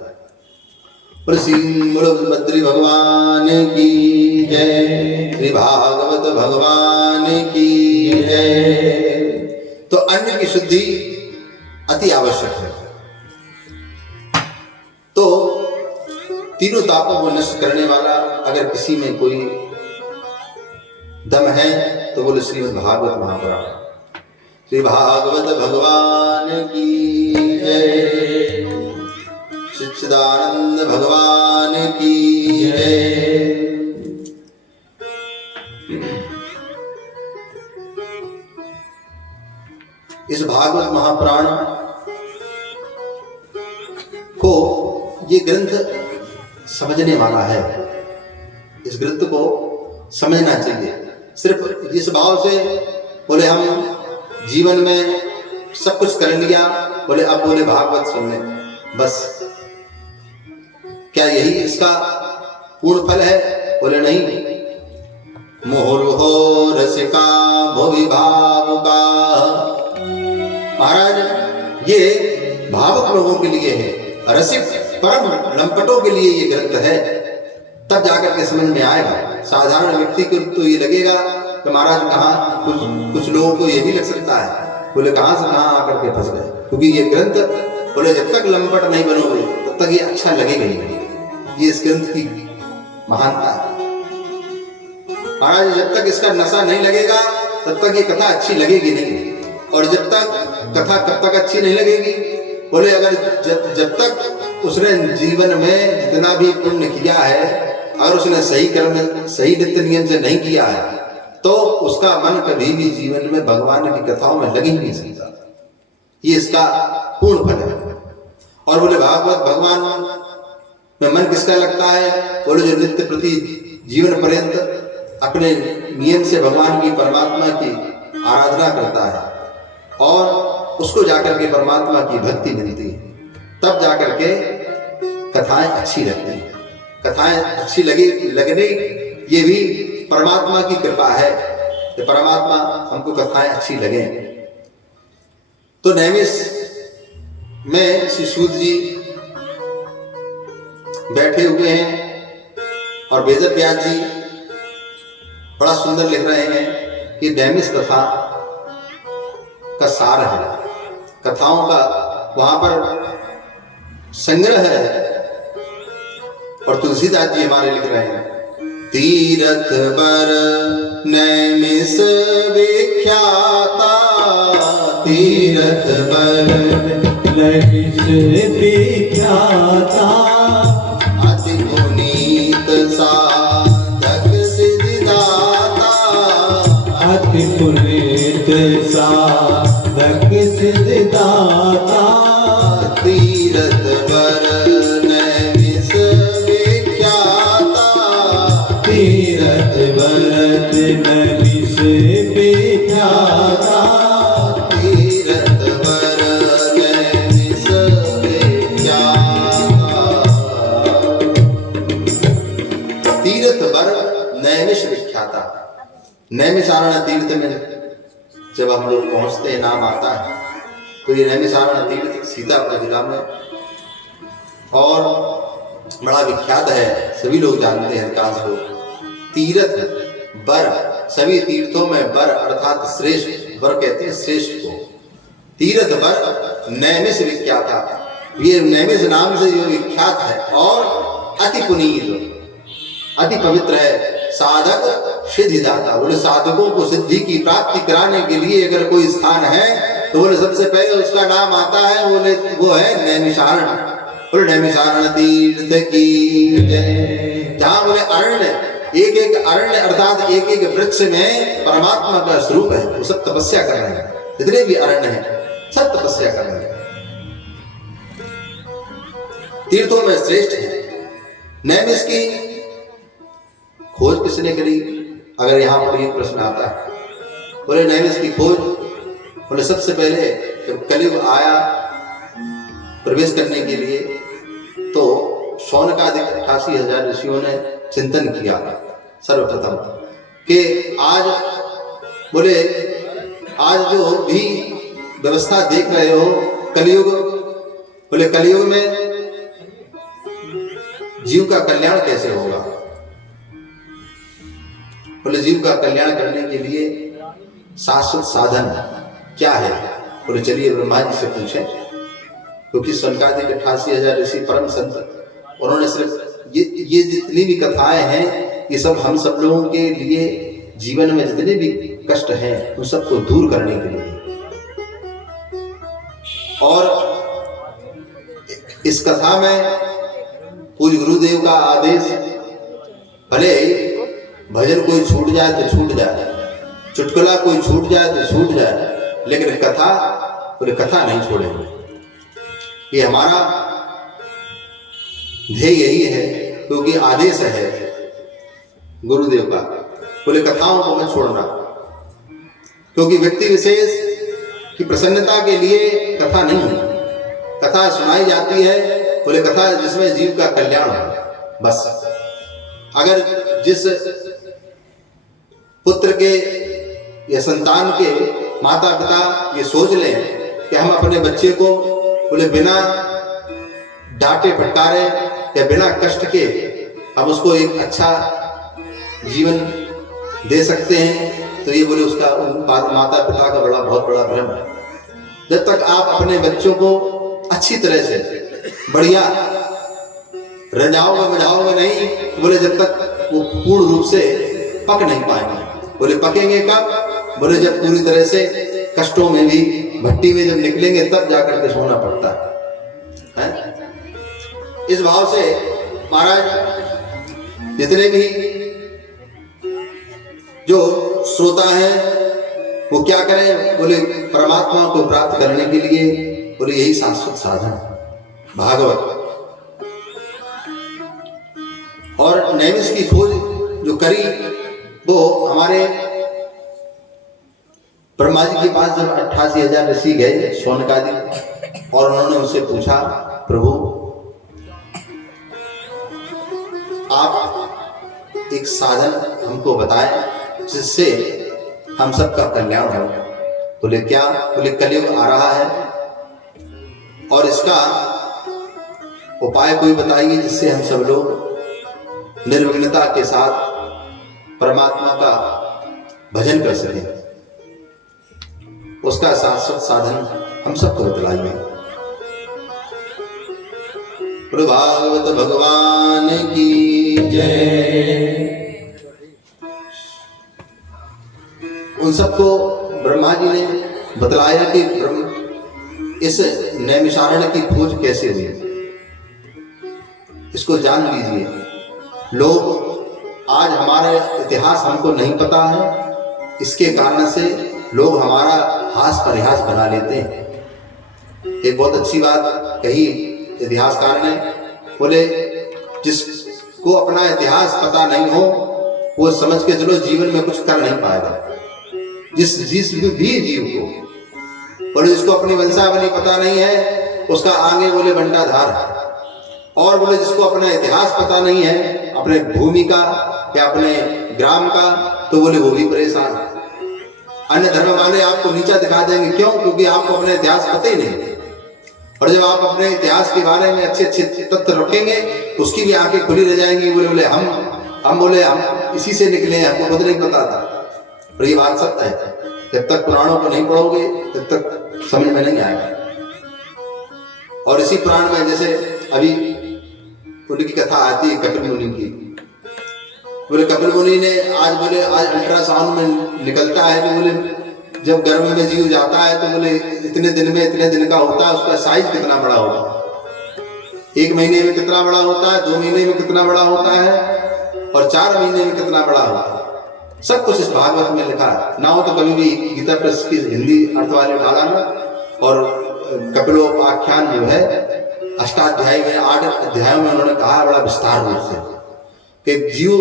बद्री भगवान की जय, श्री भागवत भगवान की जय। तो अन्न की शुद्धि अति आवश्यक है। तो तीनों तापों को नष्ट करने वाला अगर किसी में कोई दम है तो बोले श्रीमद् भागवत महापुराण। श्री भागवत भगवान की जय, सच्चिदानंद भगवान की जय। इस भागवत महापुराण को ये ग्रंथ समझने वाला है, इस ग्रंथ को समझना चाहिए। सिर्फ इस भाव से बोले हम जीवन में सब कुछ कर लिया, बोले अब बोले भागवत सुनने, बस क्या यही इसका पूर्ण फल है? बोले नहीं। मोहरुहो रसिका भुवि भावुका। महाराज ये भावुक लोगों के लिए है, रसिक परम लंपटों के लिए ये ग्रंथ है। तब जाकर के समझ में आएगा। साधारण व्यक्ति को तो ये लगेगा कि महाराज कहाँ, कुछ लोगों को ये भी लग सकता है, बोले कहाँ से कहाँ आकर के फंस गए। क्योंकि ये ग्रंथ बोले जब तक लंपट नहीं बनोगे तब तक ये अच्छा लगेगा ही नहीं। ये इस ग्रंथ की महानता है महाराज। जब तक इसका नशा नहीं लगेगा तब तक ये कथा अच्छी लगेगी नहीं। और जब तक कथा कब तक अच्छी नहीं लगेगी? बोले अगर जब तक उसने जीवन में जितना भी पुण्य किया है, अगर उसने सही कर्म सही नित्य नियम से नहीं किया है तो उसका मन कभी भी जीवन में भगवान की कथाओं में लग ही नहीं सकता। ये इसका पूर्ण फल है। और बोले भागवत भगवान में मन किसका लगता है? बोले जो नित्य प्रति जीवन पर्यंत अपने नियम से भगवान की परमात्मा की आराधना करता है और उसको जाकर के परमात्मा की भक्ति मिलती है, तब जाकर के कथाएं अच्छी लगती हैं। कथाएं अच्छी लगने ये भी परमात्मा की कृपा है कि परमात्मा हमको कथाएं अच्छी लगे। तो नैमिष में श्री सूत जी बैठे हुए हैं और वेद व्यास जी बड़ा सुंदर लिख रहे हैं कि नैमिष कथा का सार है, कथाओं का वहां पर संग्रह है। और तुलसीदास जी हमारे लिख रहे हैं, तीरथ बर नैमिष विख्याता, तीरथ बर नैमिष विख्याता, अति पुनीत साधक सिद्धिदाता, अति पुनीत साधक सिद्धिदाता, तीरथ बर नैमिष विख्याता, तीरथ बर नैमिष विख्याता, तीरथ बर नैमिष विख्याता। तीरथ बर नैमिष विख्याता। नैमिषारण्य तीर्थ में जब हम लोग पहुंचते हैं, नाम आता है, तो ये नैमिषारण्य तीर्थ सीतापुर जिला में और बड़ा विख्यात है, सभी लोग जानते हैं, अधिकांश लोग। तीर्थ बर, सभी तीर्थों में बर अर्थात श्रेष्ठ, बर कहते हैं श्रेष्ठ को। तीर्थ बर नैमिष विख्याता, ये नैमिष नाम से जो विख्यात है और अति पुनीत, अति पवित्र है। साधक सिद्धिदाता, बोले साधकों को सिद्धि की प्राप्ति कराने के लिए अगर कोई स्थान है तो बोले सबसे पहले उसका नाम आता है, बोले वो है नैमिषारण्य। बोले नैमिषारण्य तीर्थ की जय। जहाँ बोले अरण्य, एक एक अरण्य अर्थात एक एक वृक्ष में परमात्मा का स्वरूप है, वो सब तपस्या कर रहे हैं। जितने भी अरण्य हैं सब तपस्या कर रहे हैं, तीर्थों में श्रेष्ठ है। नैमिष की खोज किसने करी? अगर यहाँ पर ये प्रश्न आता है, बोले नैमिष की खोज, बोले सबसे पहले जब कलयुग आया प्रवेश करने के लिए तो शौनकादिक 88,000 ऋषियों ने चिंतन किया सर्वप्रथम कि आज बोले आज जो भी व्यवस्था देख रहे हो कलयुग, बोले कलयुग में जीव का कल्याण कैसे होगा? बोले जीव का कल्याण करने के लिए शाश्वत साधन क्या है? बोले चलिए ब्रह्मा जी से पूछें, क्योंकि शौनकादिक 88,000 ऋषि परम संत, उन्होंने सिर्फ ये जितनी भी कथाएं हैं ये सब हम सब लोगों के लिए जीवन में जितने भी कष्ट हैं उन सबको दूर करने के लिए। और इस कथा में पूज्य गुरुदेव का आदेश, भले भजन कोई छूट जाए तो छूट जाए, चुटकुला कोई छूट जाए तो छूट जाए, लेकिन कथा, पूरी कथा नहीं छोड़ेंगे। ये हमारा ध्येय यही है, क्योंकि आदेश है गुरुदेव का बोले कथाओं को मत छोड़ना, क्योंकि व्यक्ति विशेष की प्रसन्नता के लिए कथा नहीं है। कथा सुनाई जाती है, बोले कथा जिसमें जीव का कल्याण हो। बस अगर जिस पुत्र के या संतान के माता पिता ये सोच लें कि हम अपने बच्चे को बोले बिना डांटे फटकारे या बिना कष्ट के हम उसको एक अच्छा जीवन दे सकते हैं, तो ये बोले उसका माता पिता का बहुत बड़ा भ्रम है। जब तक आप अपने बच्चों को अच्छी तरह से बढ़िया रजाओगे मजाओगे नहीं, बोले जब तक वो पूर्ण रूप से पक नहीं पाएंगे। बोले पकेंगे कब? बोले जब पूरी तरह से कष्टों में भी भट्टी में जब निकलेंगे तब जाकर के सोना पड़ता है। इस भाव से महाराज जितने भी जो श्रोता हैं वो क्या करें? बोले परमात्मा को प्राप्त करने के लिए बोले यही शाश्वत साधन भागवत। और नैमिष की खोज जो करी वो हमारे ब्रह्मा जी के पास जब 88,000 ऋषि गए शौनकादि, और उन्होंने उनसे पूछा प्रभु आप एक साधन हमको बताएं जिससे हम सबका कल्याण हो। बोले क्या? बोले कलयुग आ रहा है और इसका उपाय कोई बताइए जिससे हम सब लोग निर्विघ्नता के साथ परमात्मा का भजन कर सकें। उसका शाश्वत साधन हम सबको बतलाइए। भागवत भगवान की जय। उन सबको ब्रह्मा जी ने बतलाया कि इस नैमिषारण्य की खोज कैसे हुई, इसको जान लीजिए। लोग आज हमारा इतिहास हमको नहीं पता है, इसके कारण से लोग हमारा हास परिहास बना लेते हैं। एक बहुत अच्छी बात कही इतिहासकार ने, बोले जिसको अपना इतिहास पता नहीं हो वो समझ के चलो जीवन में कुछ कर नहीं पाएगा। जिस भी जीव को बोले जिसको अपनी वंशावली पता नहीं है उसका आगे बोले बंटाधार है, और बोले जिसको अपना इतिहास पता नहीं है अपने भूमि का या अपने ग्राम का, तो बोले वो भी परेशान है। अन्य धर्म वाले आपको नीचा दिखा देंगे, क्यों? क्योंकि आपको अपना इतिहास पता ही नहीं। और जब आप अपने इतिहास के बारे में अच्छे अच्छे तथ्य रखेंगे तो उसकी भी आंखें खुली रह जाएंगी। बोले हम इसी से निकले हैं, हमको खुद नहीं पता था। और ये बात सत्य है, जब तक पुराणों को नहीं पढ़ोगे तब तक समझ में नहीं आएगा। और इसी पुराण में जैसे अभी उनकी कथा आती है कपिल मुनि की। बोले कपिल मुनि ने आज अल्ट्रासाउंड में निकलता है कि बोले जब गर्भ में जीव जाता है तो बोले इतने दिन का होता है, उसका साइज कितना बड़ा होता है, 1 महीने में कितना बड़ा होता है, 2 महीने में कितना बड़ा होता है, और 4 महीने में कितना बड़ा होता है। सब कुछ इस भागवत में लिखा है। ना हो तो कभी भी गीता प्रेस की हिंदी अर्थ वाले डालाना। और कपिलोपाख्यान जो है 8 अध्यायों में उन्होंने कहा बड़ा विस्तार रूप से कि जीव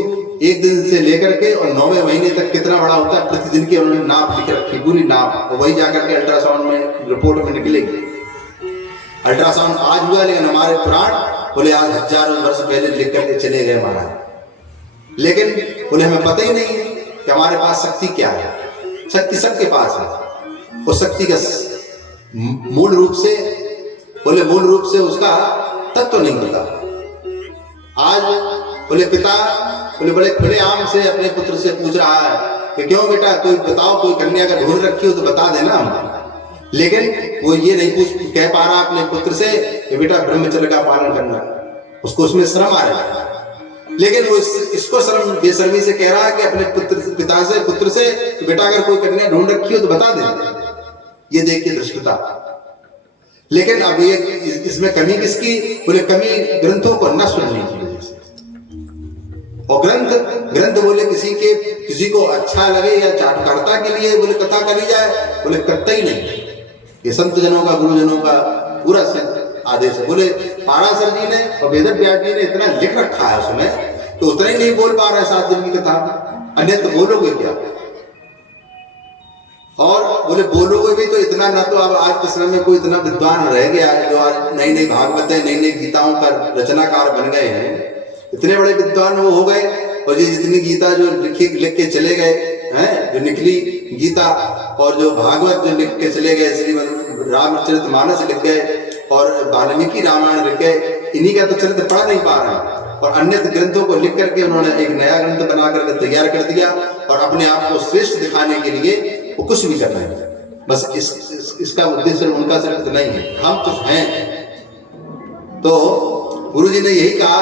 1 दिन से लेकर के और 9वें महीने तक कितना बड़ा होता है, प्रतिदिन की उन्होंने नाप लिख रखी, पूरी नाप। और वही जाकर के अल्ट्रासाउंड में रिपोर्ट में निकलेगी। अल्ट्रासाउंड आज हुआ, लेकिन हमारे पुराण बोले आज हजारों वर्ष पहले लिख करके चले गए महाराज। लेकिन बोले हमें पता ही नहीं कि हमारे पास शक्ति क्या है। शक्ति सबके पास है। उस शक्ति का मूल रूप से उसका तत्व नहीं होता। आज बोले पिता बड़े खुले आम से अपने पुत्र से पूछ रहा है कि क्यों बेटा, कोई बताओ, कोई कन्या का ढूंढ रखी हो तो बता देना हम। लेकिन वो ये नहीं कह पा रहा अपने पुत्र से कि बेटा ब्रह्मचर्य का पालन करना। उसको उसमें श्रम आ रहा है, लेकिन वो इसको श्रम बेशर्मी से कह रहा है कि अपने पुत्र से बेटा अगर कोई कन्या ढूंढ रखी हो तो बता देना। ये देखिए धृष्टता। लेकिन अब ये इसमें कमी किसकी? बोले कमी ग्रंथों को न सुनने की वजह से। और ग्रंथ बोले किसी को अच्छा लगे या चाटुकारिता के लिए बोले कथा करी जाए, बोले करता ही नहीं। ये संत जनों का, गुरुजनों का पूरा आदेश है। बोले पाराशर जी ने और वेद व्यास जी ने इतना लिख रखा है उसमें, तो उतना ही नहीं बोल पा रहा है 7 दिन की कथा। अन्यत्र बोलोगे क्या? और बोले बोलोगे भी तो इतना ना, तो अब आज के समय में कोई इतना विद्वान रह गया है जो आज नई नई भागवतें, नई नई गीताओं का रचनाकार बन गए हैं, इतने बड़े विद्वान वो हो गए, और ये जितनी गीता जो लिख के चले गए हैं, जो निकली गीता, और जो भागवत जो लिख के चले गए, श्रीमद् रामचरितमानस लिख गए, और वाल्मीकि रामायण लिख गए, इन्हीं का तो चरित्र पढ़ नहीं पा रहे हैं, और अन्य ग्रंथों को लिख करके उन्होंने एक नया ग्रंथ बना करके तैयार कर दिया, और अपने आप को श्रेष्ठ दिखाने के लिए वो कुछ भी कर रहे हैं। बस इसका उद्देश्य उनका सिर्फ इतना ही है, हम कुछ हैं। तो गुरु जी ने यही कहा,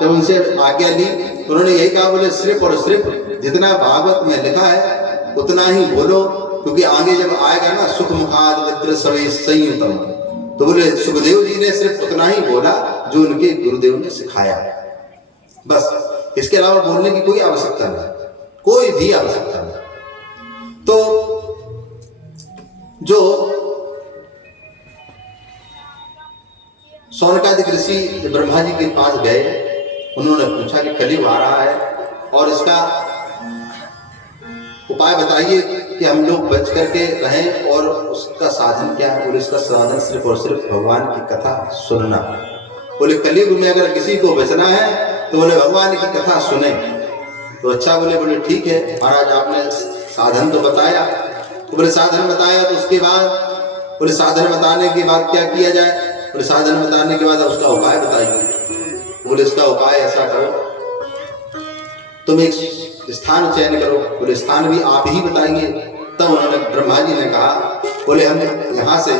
जब उनसे आज्ञा ली, उन्होंने यही कहा, बोले सिर्फ और सिर्फ जितना भागवत में लिखा है उतना ही बोलो, क्योंकि आगे जब आएगा ना सुख मुखाद मित्र सवे संयुतम, तो बोले सुखदेव जी ने सिर्फ उतना ही बोला जो उनके गुरुदेव ने सिखाया, बस इसके अलावा बोलने की कोई आवश्यकता नहीं, कोई भी आवश्यकता नहीं। तो जो शौनकादिक ऋषि ब्रह्मा जी के पास गए, उन्होंने पूछा कि कलयुग आ रहा है और इसका उपाय बताइए कि हम लोग बच करके रहें, और उसका साधन क्या है? बोले इसका साधन सिर्फ और सिर्फ भगवान की कथा सुनना। बोले कलयुग में अगर किसी को बचना है तो बोले भगवान की कथा सुने। तो अच्छा, बोले ठीक है महाराज, आपने साधन तो बताया। तो बोले साधन बताया, तो उसके बाद बोले साधन बताने के बाद क्या किया जाए? बोले साधन बताने के बाद उसका उपाय बताइए। बोले इसका उपाय ऐसा करो, तुम एक स्थान चयन करो। बोले स्थान भी आप ही बताएंगे? तब उन्होंने ब्रह्मा जी ने कहा, बोले हम यहाँ से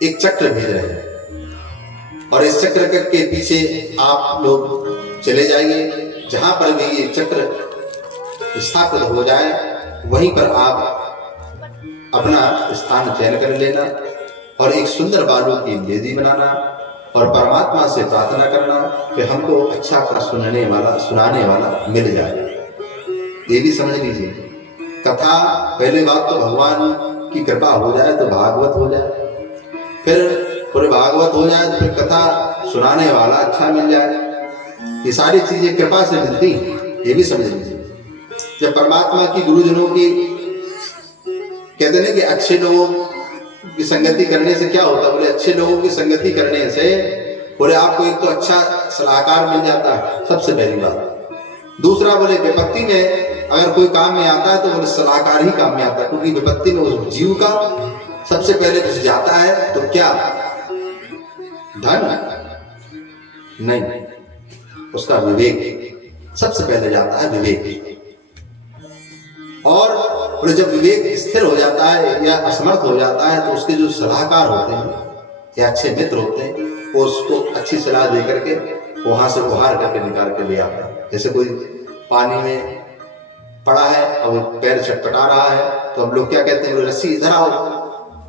एक चक्र भेज रहे हैं, और इस चक्र के पीछे आप लोग चले जाइए, जहां पर भी ये चक्र स्थापित हो जाए वहीं पर आप अपना स्थान चयन कर लेना, और एक सुंदर बालू की वेदी बनाना, और परमात्मा से प्रार्थना करना कि हमको अच्छा का सुनाने वाला मिल जाए। ये भी समझ लीजिए, कथा पहले बात तो भगवान की कृपा हो जाए तो भागवत हो जाए, फिर पूरे भागवत हो जाए तो फिर कथा सुनाने वाला अच्छा मिल जाए। ये सारी चीजें कृपा से मिलती, ये भी समझ लीजिए। जब परमात्मा की गुरुजनों की कहते हैं कि अच्छे लोगों की संगति करने से क्या होता है? बोले अच्छे लोगों की संगति करने से बोले आपको एक तो अच्छा सलाहकार मिल जाता है, सबसे पहली बात। दूसरा, बोले विपत्ति में अगर कोई काम में आता है तो बोले सलाहकार ही काम में आता है, क्योंकि विपत्ति में उस जीव का सबसे पहले कुछ जाता है तो क्या? धन नहीं, उसका विवेक सबसे पहले जाता है, विवेक। और बोले जब विवेक स्थिर हो जाता है या असमर्थ हो जाता है तो उसके जो सलाहकार होते हैं या अच्छे मित्र होते हैं, वो उसको अच्छी सलाह दे करके वहां से उहार करके निकाल के ले आता है। जैसे कोई पानी में पड़ा है और पैर छटपटा रहा है, तो हम लोग क्या कहते हैं? रस्सी इधर आओ,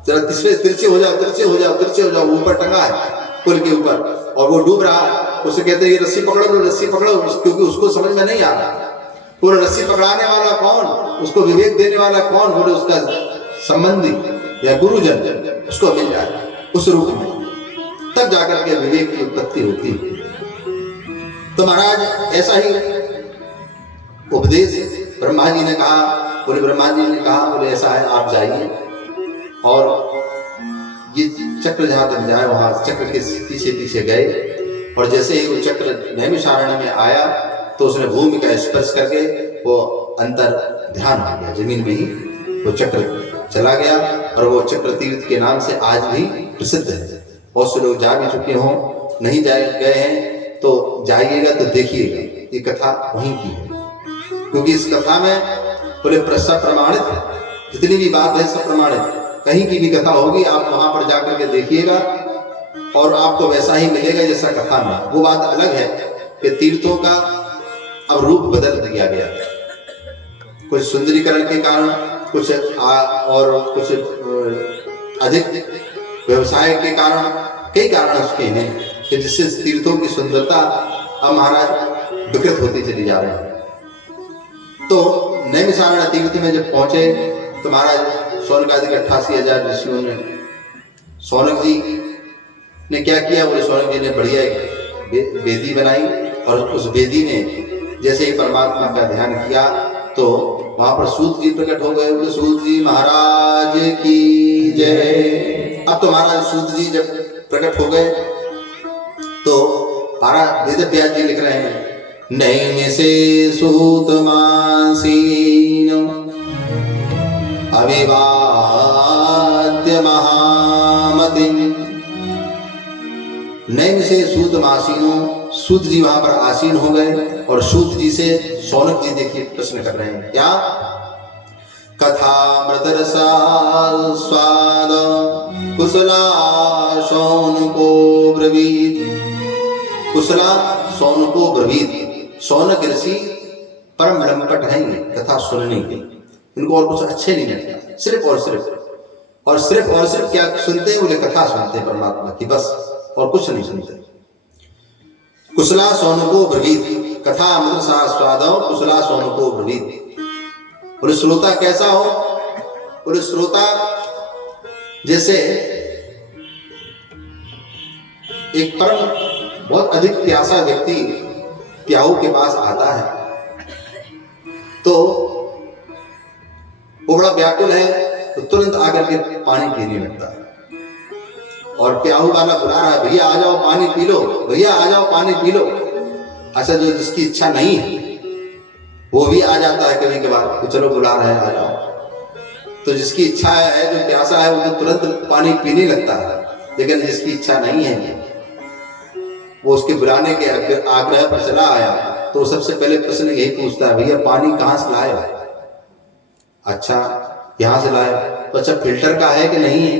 जरा तिरछे हो जाओ, तिरछे हो जाओ, तिरछे हो जाओ। ऊपर टंगा है पुल के ऊपर और वो डूब रहा है, उसे कहते हैं ये रस्सी पकड़ो लो, रस्सी पकड़ो, क्योंकि उसको समझ में नहीं आ रहा वो रस्सी पकड़ाने वाला कौन, उसको विवेक देने वाला कौन? बोले उसका संबंधी या गुरुजन उसको मिल जाए उस रूप में, तब जाकर के विवेक की उत्पत्ति होती है। तो महाराज ऐसा ही उपदेश ब्रह्मा जी ने कहा। बोले ब्रह्मा जी ने कहा, बोले ऐसा है आप जाइए और ये चक्र जहां तक जाए वहां चक्र के पीछे पीछे गए, और जैसे ही वो चक्र नैमिषारण्य में आया तो उसने भूमि का स्पर्श करके वो अंतर ध्यान हो गया, जमीन में ही वो चक्र चला गया, और वो चक्र तीर्थ के नाम से आज भी प्रसिद्ध है। बहुत से लोग जा भी चुके हों, नहीं गए हैं तो जाइएगा तो देखिएगा, ये कथा वहीं की है, क्योंकि इस कथा में बोले सब प्रमाणित है, जितनी भी बात है सब प्रमाणित। कहीं की भी कथा होगी आप वहां पर जाकर के देखिएगा और आपको वैसा ही मिलेगा जैसा कथा में। वो बात अलग है कि तीर्थों का अब रूप बदल दिया गया, कुछ सुंदरीकरण के कारण, कुछ और कुछ अधिक व्यवसाय के कारण, कई कारण उसके हैं कि जिससे तीर्थों की सुंदरता अब महाराज विकृत होती चली जा रही है। तो नैमिषारण्य तीर्थ में जब पहुंचे तो महाराज शौनकादिक 88,000 ऋषियों ने, शौनक जी ने क्या किया? बोले शौनक जी ने बढ़िया एक वेदी बनाई और उस वेदी में जैसे ही परमात्मा का ध्यान किया तो वहां पर सूत जी प्रकट हो गए। बोले सूत जी महाराज की जय। अब तो महाराज सूत जी जब प्रकट हो गए तो महाराज वेद व्यास जी लिख रहे हैं, नैन से सूत मासीन अविवाद्य महामतिम। नैन से सूत मासीनो, सूत जी वहां पर आसीन हो गए और सूत जी से शौनक जी देखिए प्रश्न कर रहे हैं क्या, कथा मृत रसा स्वाद कुशला शौनको ब्रवीत। कुशला शौनको ब्रवीत। शौनक ऋषि परम लंपट हैं, कथा सुनने के, इनको और कुछ अच्छे नहीं लगता, सिर्फ और सिर्फ क्या सुनते हैं, बोले कथा सुनते हैं परमात्मा की, बस और कुछ नहीं सुनते। कुशला शौनको ब्रवीत, कथा अमृत स्वादो कुशला शौनको ब्रवीत। बोले श्रोता कैसा हो, बोले श्रोता जैसे एक परम बहुत अधिक प्यासा व्यक्ति प्याऊ के पास आता है तो वो बड़ा व्याकुल है तो तुरंत आकर के पानी पीने लगता है, और प्याऊ वाला बुला रहा है, भैया आ जाओ पानी पी लो, भैया आ जाओ पानी पी लो। अच्छा जो जिसकी इच्छा नहीं है वो भी आ जाता है कभी कभार, तो चलो बुला रहे हैं आ जाओ। तो जिसकी इच्छा है, जो प्यासा है, वो तो तुरंत पानी पीने लगता है, लेकिन जिसकी इच्छा नहीं है वो उसके बुलाने के आग्रह पर चला आया तो सबसे पहले प्रश्न यही पूछता है, भैया पानी कहाँ से लाए? अच्छा यहाँ से लाए, तो अच्छा फिल्टर का है कि नहीं है?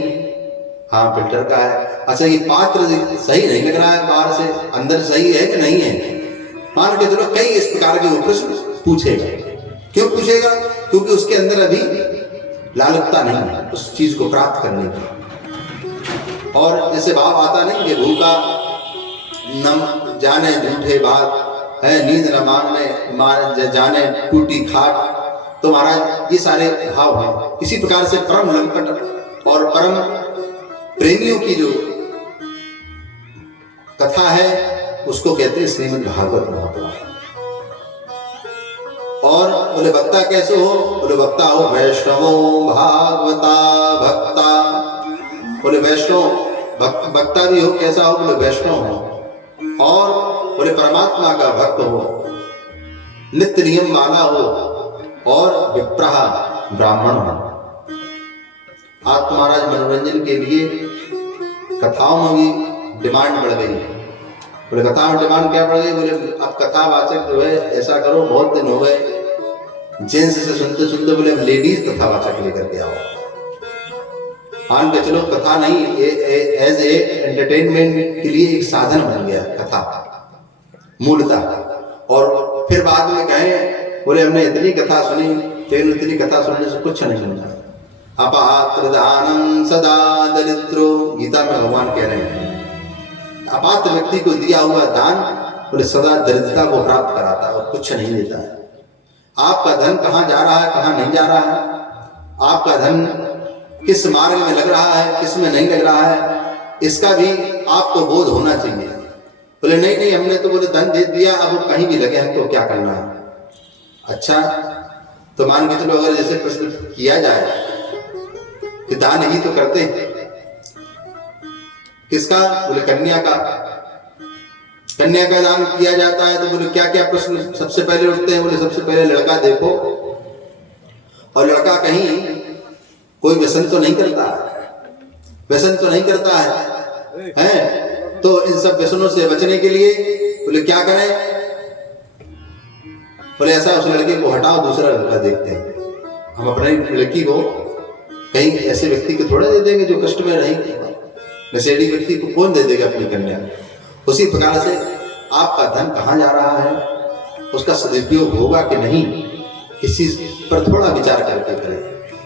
हाँ फिल्टर का है। अच्छा ये पात्र सही नहीं लग रहा है, बाहर से अंदर सही है कि नहीं है? मान के चलो कई इस प्रकार के वो प्रश्न पूछेगा। क्यों पूछेगा? क्योंकि उसके अंदर अभी लालकता नहीं है उस चीज को प्राप्त करने की। और जैसे भाव आता नहीं कि भूखा न जाने झूठे बात है, नींद न मांगने जाने टूटी खाट, तो महाराज ये सारे भाव हैं। इसी प्रकार से परम लंपट और परम प्रेमियों की जो कथा है उसको कहते हैं श्रीमद् भागवत महापुराण। और बोले वक्ता कैसे हो? बोले वक्ता हो वैष्णवो भागवता भक्ता। बोले वैष्णव वक्ता भी हो, कैसा हो? बोले वैष्णव हो। और बोले परमात्मा का भक्त हो, नित्य नियम वाला हो, और विप्रह ब्राह्मण हो। आज महाराज मनोरंजन के लिए कथाओं में भी डिमांड बढ़ गई। बोले कथा में डिमांड क्या बढ़ गई? बोले अब कथावाचक जो है ऐसा करो, बहुत दिन हो गए जेंट्स से सुनते सुनते, बोले अब लेडीज कथावाचक लेकर के आओ। मान के चलो कथा नहीं, एज ए एंटरटेनमेंट के लिए एक साधन बन गया कथा मूलतः। और फिर बाद में कहें बोले हमने इतनी कथा सुनी, लेकिन इतनी कथा सुनने से कुछ नहीं मिलता। अपात्र दानम सदा दरिद्रो, गीता में भगवान कह रहे हैं अपात्र व्यक्ति को दिया हुआ दान बोले सदा दरिद्रता को प्राप्त कराता है और कुछ नहीं देता है। आपका धन कहाँ जा रहा है, कहाँ नहीं जा रहा है, आपका धन किस मार्ग में लग रहा है, किस में नहीं लग रहा है, इसका भी आपको बोध होना चाहिए। बोले नहीं नहीं हमने तो बोले धन दे दिया, अब वो कहीं भी लगे हमको क्या करना है। अच्छा तो मान के चलो अगर जैसे प्रश्न किया जाए कि दान ही तो करते हैं, किसका? बोले कन्या का। कन्या का दान किया जाता है तो बोले क्या क्या प्रश्न सबसे पहले उठते हैं? बोले सबसे पहले लड़का देखो, और लड़का कहीं कोई व्यसन तो नहीं करता है, व्यसन तो नहीं करता है? तो इन सब व्यसनों से बचने के लिए बोले क्या करें? बोले ऐसा उस लड़के को हटाओ, दूसरा लड़का देखते हैं। हम अपनी लड़की को कहीं ऐसे व्यक्ति को थोड़ा दे देंगे जो कष्ट में रहेंगे, नशेड़ी व्यक्ति को कौन दे देगा अपनी कन्या? उसी प्रकार से आपका धन कहाँ जा रहा है, उसका सदुपयोग होगा कि नहीं, इस चीज पर थोड़ा विचार करके करें।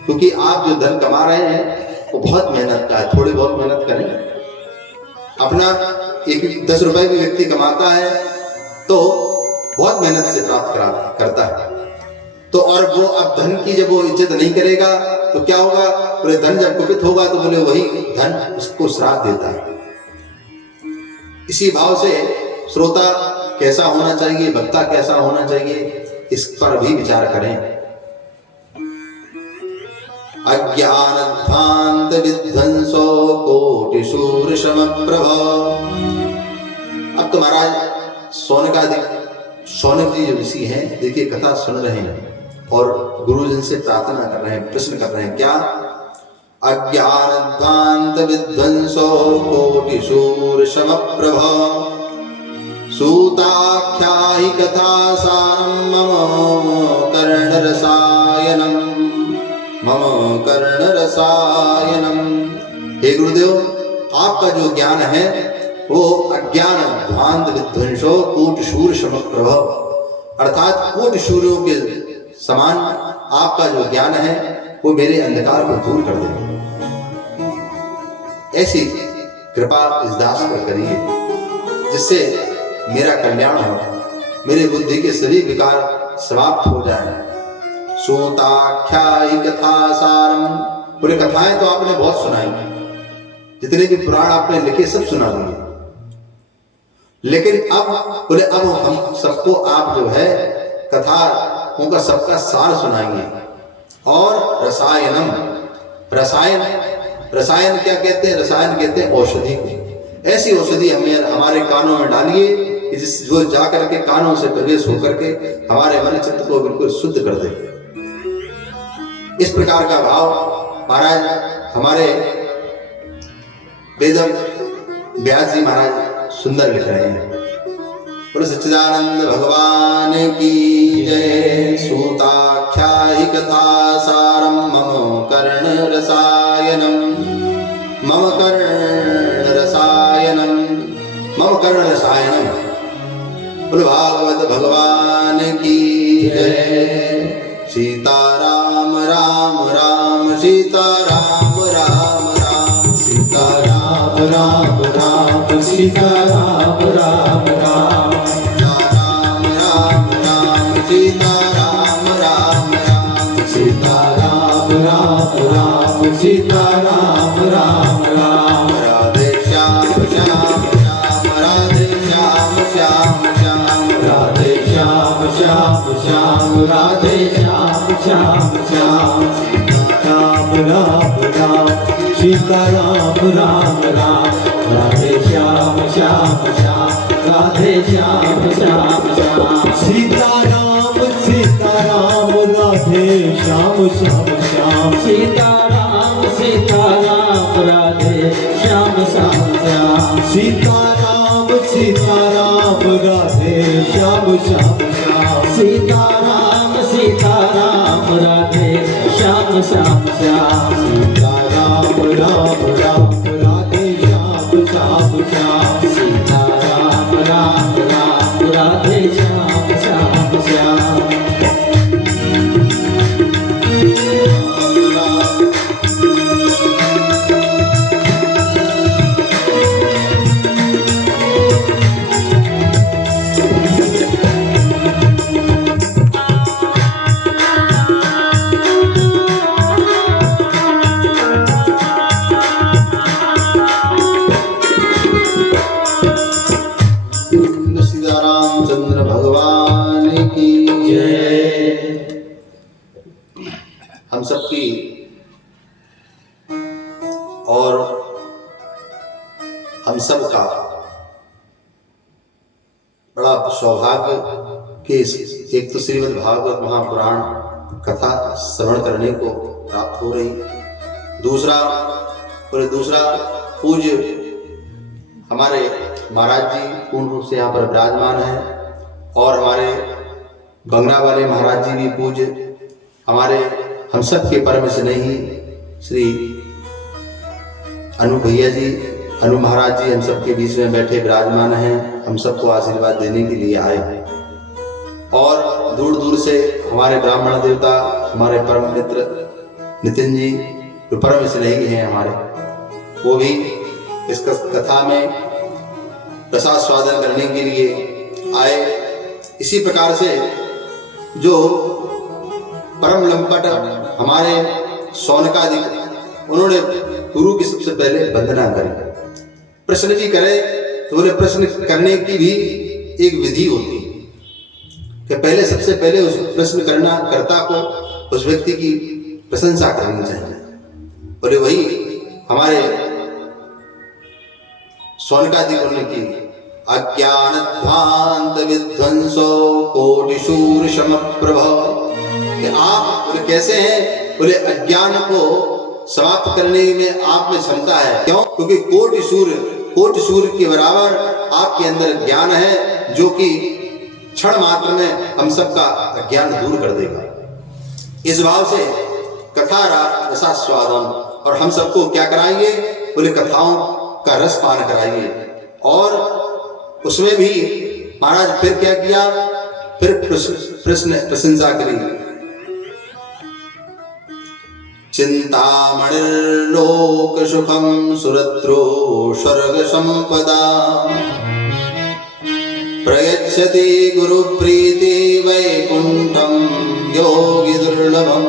क्योंकि आप जो धन कमा रहे हैं वो बहुत मेहनत का है, थोड़ी बहुत मेहनत का नहीं। अपना एक 10 रुपए भी व्यक्ति कमाता है तो बहुत मेहनत से प्राप्त करता है। तो और वो अब धन की जब वो इज्जत नहीं करेगा तो क्या होगा? बोले धन जब कुपित होगा तो बोले वही धन उसको श्राप देता है। इसी भाव से श्रोता कैसा होना चाहिए, वक्ता कैसा होना चाहिए, इस पर भी विचार करें। अज्ञानध्वांत विध्वंसो कोटि शूर समप्रभ। अब तो महाराज शौनक जी जो ऋषि हैं, देखिए कथा सुन रहे हैं और गुरुजन से प्रार्थना कर रहे हैं, प्रश्न कर रहे हैं। क्या? अज्ञानध्वांत विध्वंसो कोटि शूर समप्रभ सूताख्याहि कथा सारं मम कर्ण रसायनम। हे गुरुदेव, आपका जो ज्ञान है वो अज्ञान ध्वांत विध्वंसो कोटि शूर समप्रभ, अर्थात कोटि सूर्यों के समान आपका जो ज्ञान है वो मेरे अंधकार को दूर कर दे। ऐसी कृपा इस दास पर करिए जिससे मेरा कल्याण हो, मेरी बुद्धि के सभी विकार समाप्त हो जाए। सूताख्यायि कथा सारम, पूरी कथाएं तो आपने बहुत सुनाई, जितने भी पुराण आपने लिखे सब सुना दिए, लेकिन अब बोले अब हम सबको आप जो है कथा उनका सबका सार सुनाएंगे। और रसायनम, रसायन क्या कहते हैं? रसायन कहते हैं औषधि को। ऐसी औषधि हमें हमारे कानों में डालिए कि जो जा करके कानों से प्रवेश होकर के हमारे मन चित्त को बिल्कुल शुद्ध कर दे। इस प्रकार का भाव महाराज हमारे वेदम व्यास जी महाराज सुंदर लिख रहे हैं। बोलो सच्चिदानंद भगवान की जय। सूताख्यायि कथा सारम मम कर्ण रसायनम, मम कर्ण रसायनम। बोलो भागवत भगवान की जय। सीताराम राम राम सीताराम राम राम सीताराम राम राम सीताराम राम राम राम राम राम सीताराम राम राम सीताराम राम राम सीताराम राम राम राधे श्याम श्याम श्याम राधे श्याम श्याम श्याम राधे श्याम श्याम श्याम राधे श्याम श्याम श्याम राम राम राम सीताराम राम राम राधे श्याम श्याम श्याम राधे श्याम श्याम श्याम सीताराम सीताराम राधे श्याम श्याम श्याम सीताराम सीताराम राधे श्याम श्याम श्याम सीताराम सीताराम राधे श्याम श्याम श्याम सीताराम सीताराम राधे श्याम श्याम श्याम सीताराम राम राम राधे श्याम श्याम श्याम सीताराम राम राम राधे श्याम श्याम श्याम सीतारामचंद्र भगवान की जय। हम सबकी और हम सब का बड़ा सौभाग्य कि एक तो श्रीमद् भागवत महापुराण कथा श्रवण करने को प्राप्त हो रही, दूसरा पूज्य हमारे महाराज जी पूर्ण रूप से यहाँ पर विराजमान हैं और हमारे बंगला वाले महाराज जी भी पूज्य, हमारे हम सब के परम स्नेही श्री अनु भैया जी, अनु महाराज जी हम सब के बीच में बैठे विराजमान हैं, हम सबको आशीर्वाद देने के लिए आए हैं। और दूर दूर से हमारे ब्राह्मण देवता, हमारे परम मित्र नितिन जी जो परम स्नेही हैं हमारे, वो भी इस कथा में प्रसाद करने के लिए आए। इसी प्रकार से जो परम लंपट हमारे शौनकादिक, उन्होंने गुरु की सबसे पहले वंदना करी, प्रश्न भी करे तो बोले प्रश्न करने की भी एक विधि होती है कि पहले सबसे पहले उस प्रश्न कर्ता को उस व्यक्ति की प्रशंसा करनी चाहिए। बोले वही हमारे शौनकादिकों ने की, अज्ञानध्वांत विध्वंसो कोटिशूर समप्रभ। आप बोले कैसे हैं? बोले अज्ञान को समाप्त करने में आप में क्षमता है। क्यों? क्योंकि कोटि सूर्य के बराबर आपके अंदर ज्ञान है, जो कि क्षण मात्र में हम सबका अज्ञान दूर कर देगा। इस भाव से कथा रसा स्वादम, और हम सबको क्या कराएंगे? बोले कथाओं का रस पान कराइए। और उसमें भी महाराज फिर क्या किया? फिर प्रशंसा करी। चिंतामणिर्लोक सुखम सुरत्रो स्वर्ग संपदा, प्रयच्छति गुरु प्रीति वैकुंठम योगी दुर्लभम।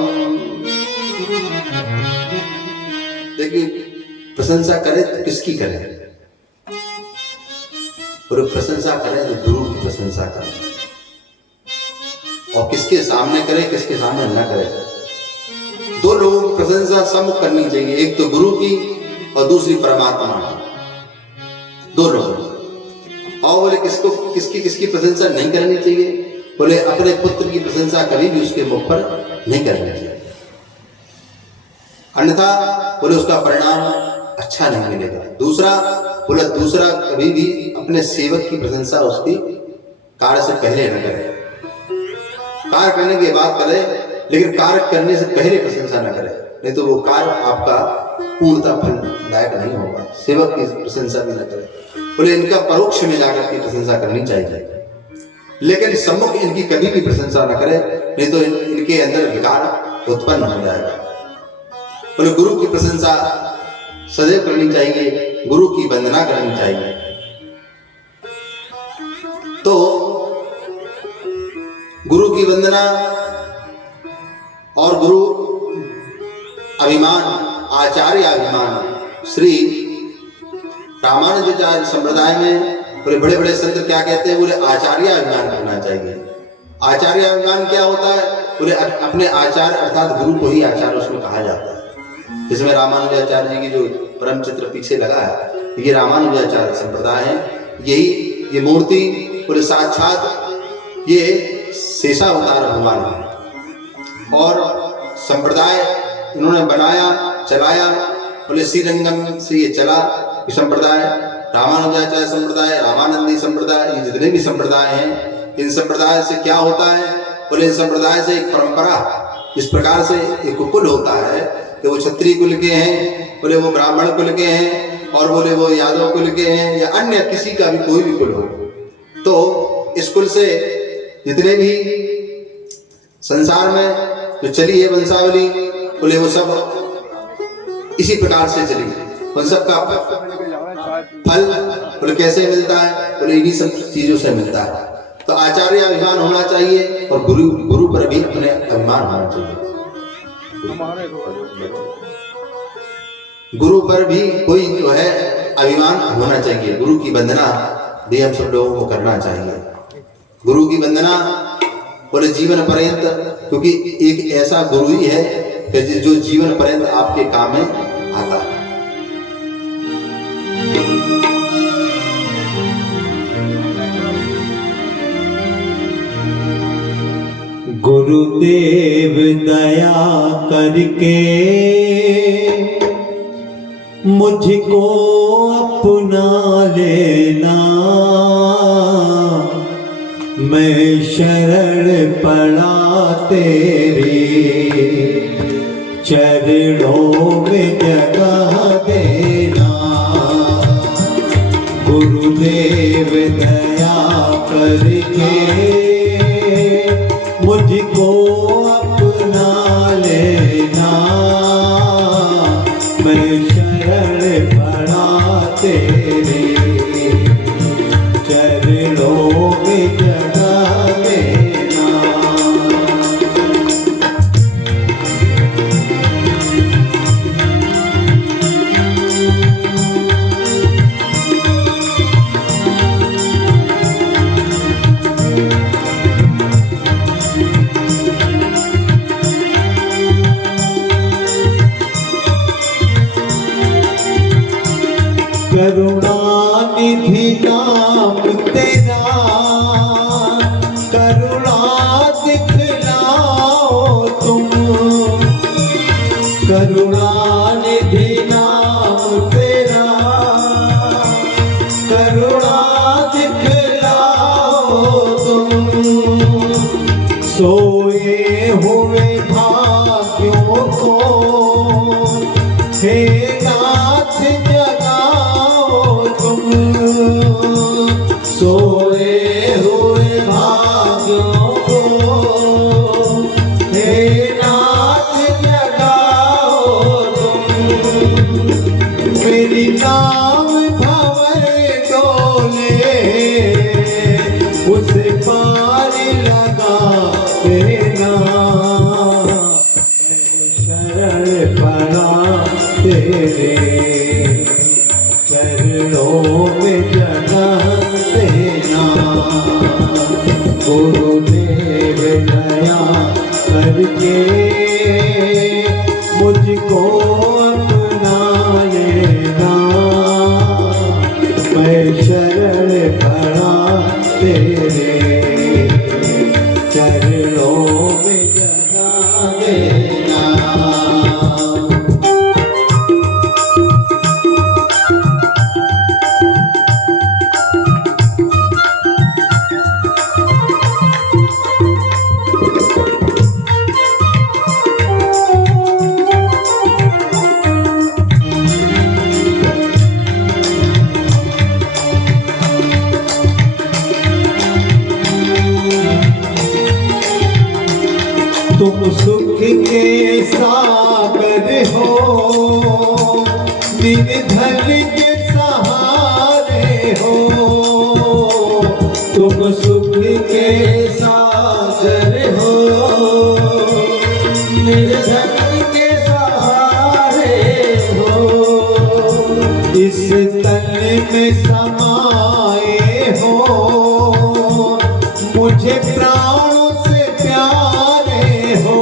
देखिए प्रशंसा करें तो किसकी करें? और प्रशंसा करें तो गुरु की प्रशंसा करें। और किसके सामने करें, किसके सामने न करें? दो लोगों की प्रशंसा सम्मुख करनी चाहिए, एक तो गुरु की और दूसरी परमात्मा की। दो लोगों। और बोले किसकी प्रशंसा नहीं करनी चाहिए? बोले अपने पुत्र की प्रशंसा कभी भी उसके मुख पर नहीं करनी चाहिए, अन्यथा बोले उसका परिणाम अच्छा नहीं मिलेगा। दूसरा कभी भी अपने सेवक की प्रशंसा उसकी कार्य से पहले न करे। कार्य करने के बाद करे, लेकिन कार्य करने से पहले प्रशंसा न करे, नहीं तो वो कार्य आपका पूर्णतः फलदायक नहीं होगा। सेवक की प्रशंसा भी न करे। बोले इनका परोक्ष में जाकर की प्रशंसा करनी चाहिए, लेकिन सम्मुख इनकी कभी भी प्रशंसा न करे, नहीं तो इनके अंदर विकार उत्पन्न हो जाएगा। बोले गुरु की प्रशंसा सदैव करनी चाहिए, गुरु की वंदना करनी चाहिए। तो गुरु की वंदना और गुरु अभिमान, आचार्य अभिमान, श्री रामानुजाचार्य संप्रदाय में बोले बड़े बड़े संत क्या कहते हैं? बोले आचार्य अभिमान करना चाहिए। आचार्य अभिमान क्या होता है? बोले अपने आचार्य अर्थात गुरु को ही आचार्य उसमें कहा जाता है। जिसमें रामानुजाचार्य जी की जो परम चित्र पीछे लगा है, ये रामानुजाचार्य संप्रदाय है। ये मूर्ति बोले साक्षात ये शेषावतार भगवान है, और संप्रदाय इन्होंने बनाया चलाया। बोले श्रीरंगम से ये चला ये संप्रदाय, रामानुजाचार्य संप्रदाय, रामानंदी संप्रदाय, ये जितने भी संप्रदाय हैं, इन संप्रदाय से क्या होता है? बोले इन संप्रदाय से एक परंपरा, इस प्रकार से एक कुल होता है कि वो क्षत्रिय कुल के हैं, बोले वो ब्राह्मण कुल के हैं, और बोले वो यादव कुल के हैं, या अन्य किसी का भी कोई भी कुल हो। तो इस कुल से जितने भी संसार में जो चली है वंशावली, बोले वो सब इसी प्रकार से चली। उन सब का फल बोले कैसे मिलता है? बोले इन्हीं सब चीजों से मिलता है। तो आचार्य अभिमान होना चाहिए, और गुरु पर भी अपने अभिमान होना चाहिए। गुरु पर भी कोई जो है अभिमान होना चाहिए। गुरु की वंदना भी हम सब लोगों को करना चाहिए। गुरु की वंदना बोले जीवन पर्यंत, क्योंकि एक ऐसा गुरु ही है कि जो जीवन पर्यंत आपके काम में आता है। गुरुदेव दया करके मुझको अपना लेना, मैं शरण पड़ा तेरे चरणों में जगह देना। गुरुदेव दया करके मुझको अपना लेना, मैं शरण पड़ा तेरे चरणों में जगह देना। करुणानिधि नाम तेरा, करुणा दिखलाओ तुम। करुणानिधि नाम तेरा, करुणा दिखलाओ तुम। सोए हुए भाग्यों को हे नाथ जगाओ तुम। सोए हुए भाग्यों को हे नाथ जगाओ तुम। मेरी नाव भंवर डोले उसे पार लगा देना। मैं शरण पड़ा तेरे चरणों में जगह देना। गुरुदेव दया करके मुझको अपना लेना। मैं शरण पड़ा तेरे चरणों में जगह देना। तुम सुख के सागर हो, निर्धन के सहारे हो। तुम सुख के सागर हो, निर्धन के सहारे हो। इस तन में समाए हो, मुझे प्राणों से प्यारे हो।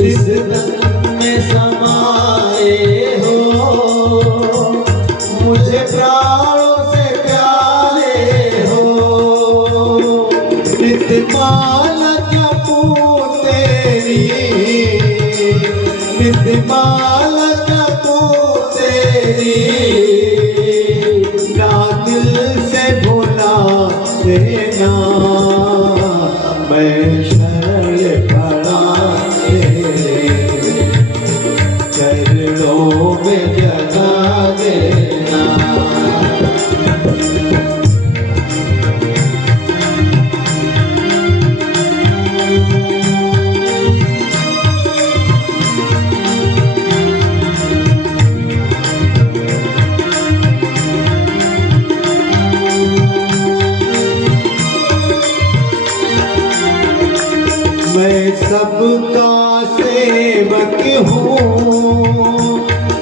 इस तन में समाए हो, मुझे प्राणों से प्यारे हो। नित्यमाला जपूं तेरी, नित्यमाला जपूं तेरी। ना दिल से भुला देना। मैं शरण पड़ा तेरे चरणों में जगह देना। मैं सबका सेवक हूँ,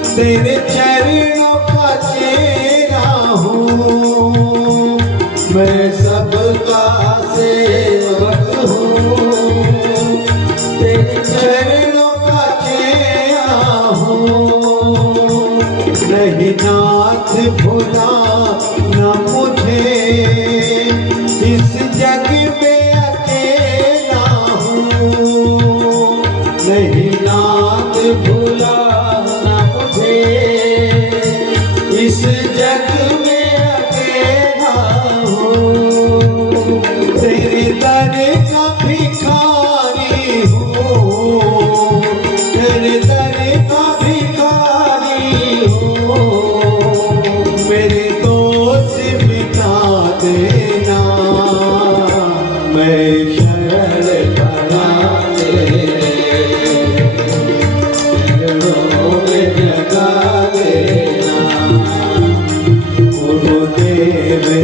तेरे चरणों का चेला हूँ। मैं सबका सेवक हूँ, तेरे चरणों का चेला हूँ। नहीं नाथ भुला न मुझे, इस जग में नहीं नाथ भुलाना मुझे। इस जग में अकेला हूँ। तेरे दर का भिखारी हूँ, तेरे दर का भिखारी हूँ। मेरे दोष मिटा देना। मैं शरण पड़ा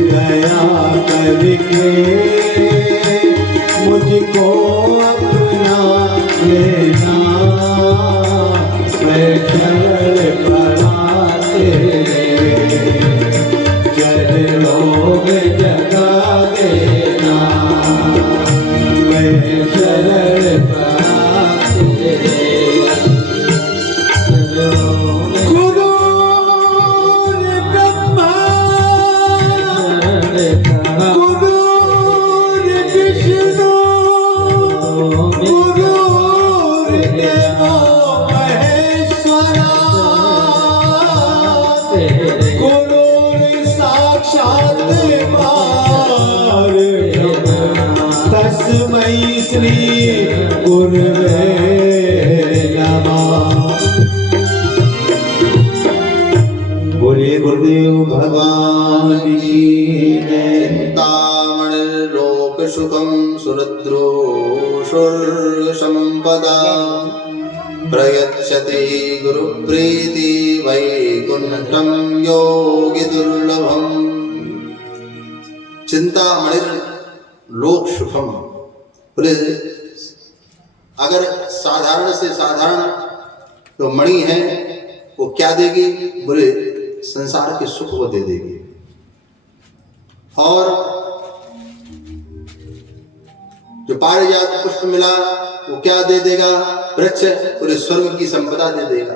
दया करके मुझको अपना लेना। मैं शरण पड़ा तेरे चरणों में जगह देना। मैं शरण पड़ा तेरे चरणों में। गुरु गुरु साक्षात परब्रह्म तस्मै श्री गुरवे नमः। बोलिए गुरुदेव भगवान की जय। चिंतामणिर्लोक सुखम सुरद्रो स्वर्ग संपदा प्रयच्छति गुरु प्रीति वैकुंठम योगी दुर्लभम। चिंतामणिर्लोक सुखम, बोले अगर साधारण से साधारण जो मणि है वो क्या देगी? बोले संसार के सुख को दे देगी। और जो पारिजात पुष्प मिला वो क्या दे देगा? वृक्ष, पूरे स्वर्ग की संपदा दे देगा,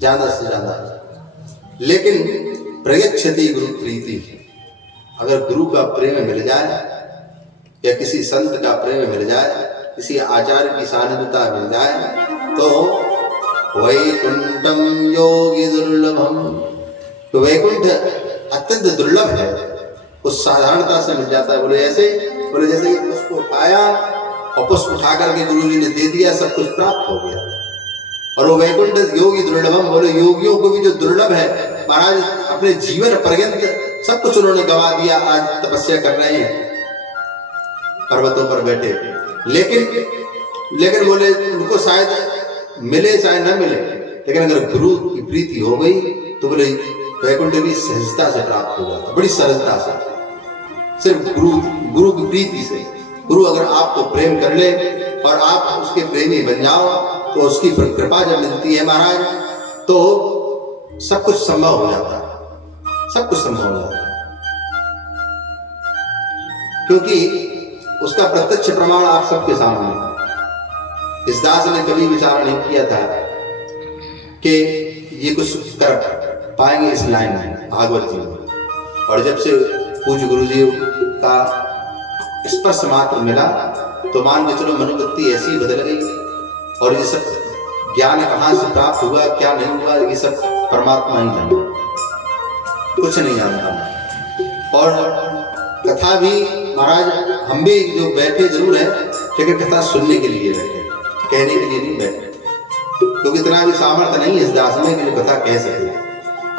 ज्यादा से ज्यादा। लेकिन प्रयच्छति गुरु प्रीति, अगर गुरु का प्रेम मिल जाए या किसी संत का प्रेम मिल जाए, किसी आचार्य की सानिध्यता मिल जाए, तो वैकुंठम योगी दुर्लभम, तो वैकुंठ अत्यंत दुर्लभ है, उस साधारणता से मिल जाता है। बोले जैसे ये पुष्प उठाया और पुष्प उठा करके गुरु जी ने दे दिया, सब कुछ प्राप्त हो गया। और वो वैकुंठ योगी दुर्लभम, बोले योगियों को भी जो दुर्लभ है, महाराज अपने जीवन पर्यंत सब कुछ उन्होंने गवा दिया, आज तपस्या कर रहे हैं पर्वतों पर बैठे। लेकिन बोले उनको शायद मिले चाहे न मिले, लेकिन अगर गुरु की प्रीति हो गई तो बोले वैकुंठ भी सहजता से प्राप्त हो जाता, बड़ी सरलता से, सिर्फ गुरु की प्रीति से। गुरु अगर आपको प्रेम कर ले और आप उसके प्रेमी बन जाओ, तो उसकी कृपा जब मिलती है महाराज, तो सब कुछ संभव हो जाता है, सब कुछ संभव हो जाता है। क्योंकि उसका प्रत्यक्ष प्रमाण आप सबके सामने है। इस दास ने कभी विचार नहीं किया था कि ये कुछ कर पाएंगे इस लाइन में, भागवत जी में। और जब से पूज्य गुरु जी का स्पर्श मात्र मिला, तो मान के चलो मनोवृत्ति ऐसी बदल गई। और ये सब ज्ञान कहाँ से प्राप्त हुआ, क्या नहीं हुआ, ये सब परमात्मा ही जाने, कुछ नहीं जानता। और कथा भी महाराज हम भी जो बैठे जरूर है, लेकिन कथा सुनने के लिए बैठे, कहने के लिए नहीं बैठे, क्योंकि इतना भी सामर्थ्य नहीं है इस दास में कि जो कथा कह सके।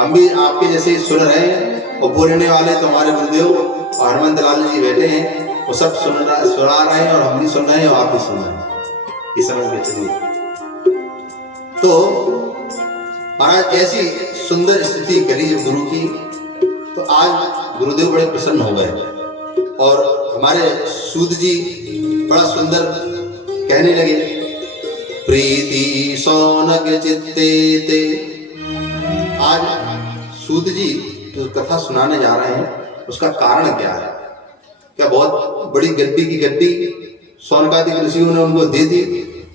हम भी आपके जैसे सुन रहे हैं, और बोलने वाले तो हमारे गुरुदेव और हनुमंत लाल जी बैठे हैं, वो सब सुना रहे हैं, और हम भी सुन रहे हैं और आप भी सुन रहे हैं, ये समझ के चलिए। तो महाराज ऐसी सुंदर स्थिति करी जब गुरु की, तो आज गुरुदेव बड़े प्रसन्न हो गए। और हमारे सूद जी बड़ा सुंदर कहने लगे, प्रीति सौनक चित्ते ते। आज सूद जी जो कथा सुनाने जा रहे हैं, उसका कारण क्या है? क्या बहुत बड़ी गड्डी की गड्डी सौनकादि ऋषियों ने उनको दे दी,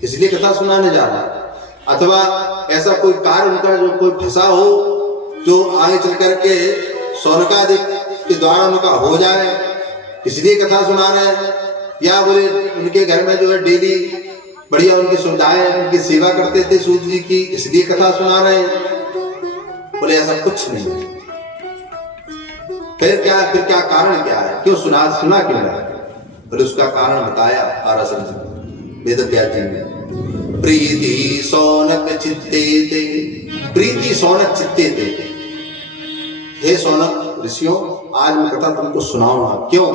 इसलिए कथा सुनाने जा रहा है? अथवा ऐसा कोई कार्य उनका जो कोई फंसा हो, जो आगे चल करके सौनकादि के द्वारा उनका हो जाए, इसलिए कथा सुना रहे हैं? या बोले उनके घर में जो है डेली बढ़िया उनकी सुविधाएं, उनकी सेवा करते थे सूद जी की, इसलिए कथा सुना रहे हैं? बोले ऐसा कुछ नहीं। फिर क्या कारण क्या है, क्यों सुना क्यों रहा है? बोले उसका कारण बताया आरासन वेद व्यास जी ने। प्रीति सौनक चित्ते ते, प्रीति सौनक चित्ते ते। हे सौनक ऋषियों, आज मैं कथा तुमको सुनाऊंगा। क्यों?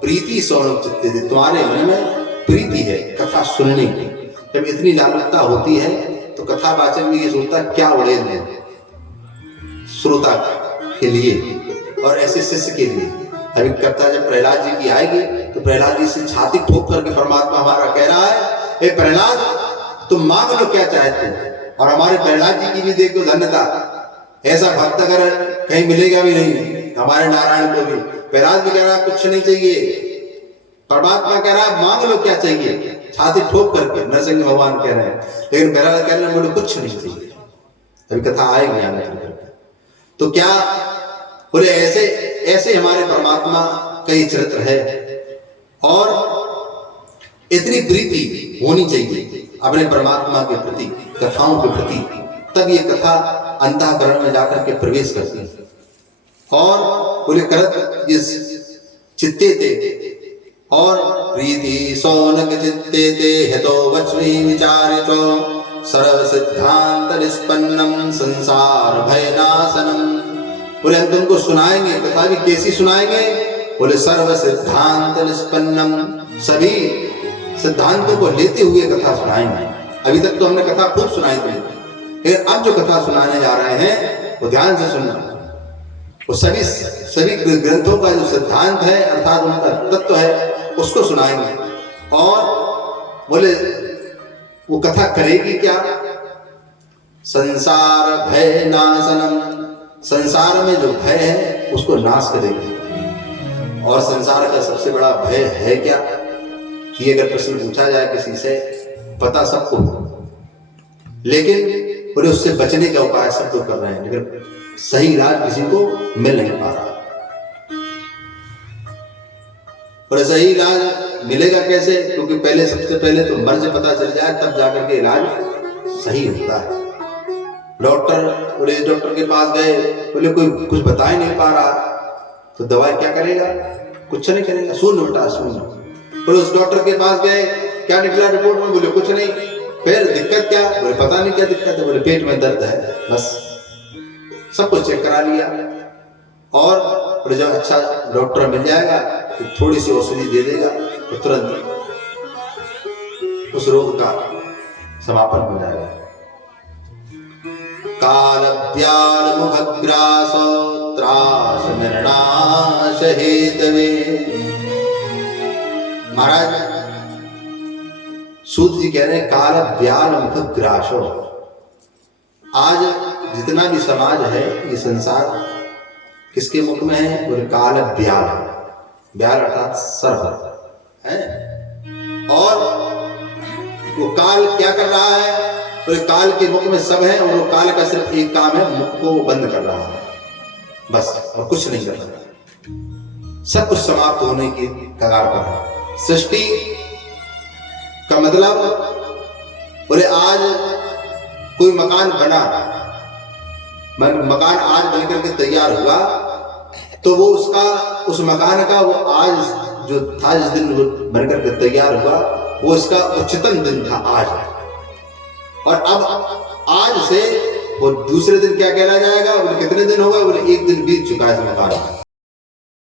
प्रीति सौनक चित्ते थे, तुम्हारे मन में प्रीति है कथा सुनने की। जब इतनी लालुकता होती है तो कथा वाचक भी ये सोचता क्या उड़ेल दे श्रोता के लिए और ऐसे शिष्य के लिए। अभी कथा जब प्रहलाद जी की आएगी तो प्रहलाद जी से छाती ठोक करके परमात्मा हमारा कह रहा है, हे प्रहलाद तुम मांग लो क्या चाहते हो। और हमारे प्रहलाद जी की भी देखो धन्यता, ऐसा भक्त अगर कहीं मिलेगा भी नहीं, हमारे नारायण को भी। प्रहलाद भी कह रहा कुछ नहीं चाहिए, परमात्मा कह रहा है मांग लो क्या चाहिए, छाती ठोक करके नरसिंह भगवान कह रहे हैं। लेकिन प्रहलाद कह रहे हैं मुझे कुछ नहीं चाहिए। अभी कथा आएगी आगे चलकर। तो क्या बोले ऐसे हमारे परमात्मा कई चरित्र है। और इतनी प्रीति होनी चाहिए अपने परमात्मा के प्रति, कथाओं के प्रति, तब ये कथा अंतःकरण में जाकर के प्रवेश करती है। और बोले करत इस चित्ते ते और प्रीति सौनक चित्ते ते हितो वच्मि विचारितो सर्व सिद्धांत निष्पन्नम संसार भयनाशनम। बोले हम तुमको सुनाएंगे, कथा भी कैसी सुनाएंगे? बोले सर्व सिद्धांत निष्पन्नम, सभी सिद्धांतों को लेते हुए कथा सुनाएंगे। अभी तक तो हमने कथा खूब सुनाई थी, लेकिन अब जो कथा सुनाने जा रहे हैं वो ध्यान से सुनना। वो सभी ग्रंथों का जो सिद्धांत है अर्थात उनका तत्व है उसको सुनाएंगे। और बोले वो कथा करेगी क्या? संसार भय नाशनम, संसार में जो भय है उसको नाश करेगी। और संसार का सबसे बड़ा भय है क्या? ये अगर प्रश्न पूछा जाए किसी से, पता सबको, लेकिन बोले उससे बचने का उपाय सब लोग कर रहे हैं, लेकिन सही इलाज किसी को मिल नहीं पा रहा। और सही इलाज मिलेगा कैसे? क्योंकि पहले सबसे पहले तो मर्ज पता चल जाए तब जाकर के इलाज सही होता है। डॉक्टर के पास गए, बोले कोई कुछ बता ही नहीं पा रहा, तो दवाई क्या करेगा? कुछ नहीं करेगा, शून्य बेटा शून्य। बोले उस डॉक्टर के पास गए, क्या निकला रिपोर्ट में? बोले कुछ नहीं। फिर दिक्कत क्या? बोले पता नहीं क्या दिक्कत है। बोले पेट में दर्द है, बस। सब कुछ चेक करा लिया। और जब अच्छा डॉक्टर मिल जाएगा तो थोड़ी सी औषधि दे देगा तो तुरंत उस रोग का समापन हो जाएगा। काल व्याल मुखग्रास त्रास निर्नाश हेतवे। महाराज सूत जी कह रहे हैं काल व्याल मुखग्रासो। आज जितना भी समाज है ये संसार किसके मुख में है? बोले काल व्याल, व्याल अर्थात सर्प है। और वो काल क्या कर रहा है? बोले काल के मुख में सब है और वो काल का सिर्फ एक काम है, मुख को बंद कर रहा है, बस, और कुछ नहीं कर रहा। सब कुछ समाप्त होने की कगार पर है। सृष्टि का मतलब, बोले आज कोई मकान बना, मकान आज बनकर के तैयार हुआ, तो वो उसका उस मकान का वो आज जो था, जिस दिन वो बनकर के तैयार हुआ, वो इसका उच्चतम दिन था आज। और अब आज से वो दूसरे दिन क्या कहला जाएगा? बोले कितने दिन हो गए? बोले एक दिन बीत चुका है इस मकान में।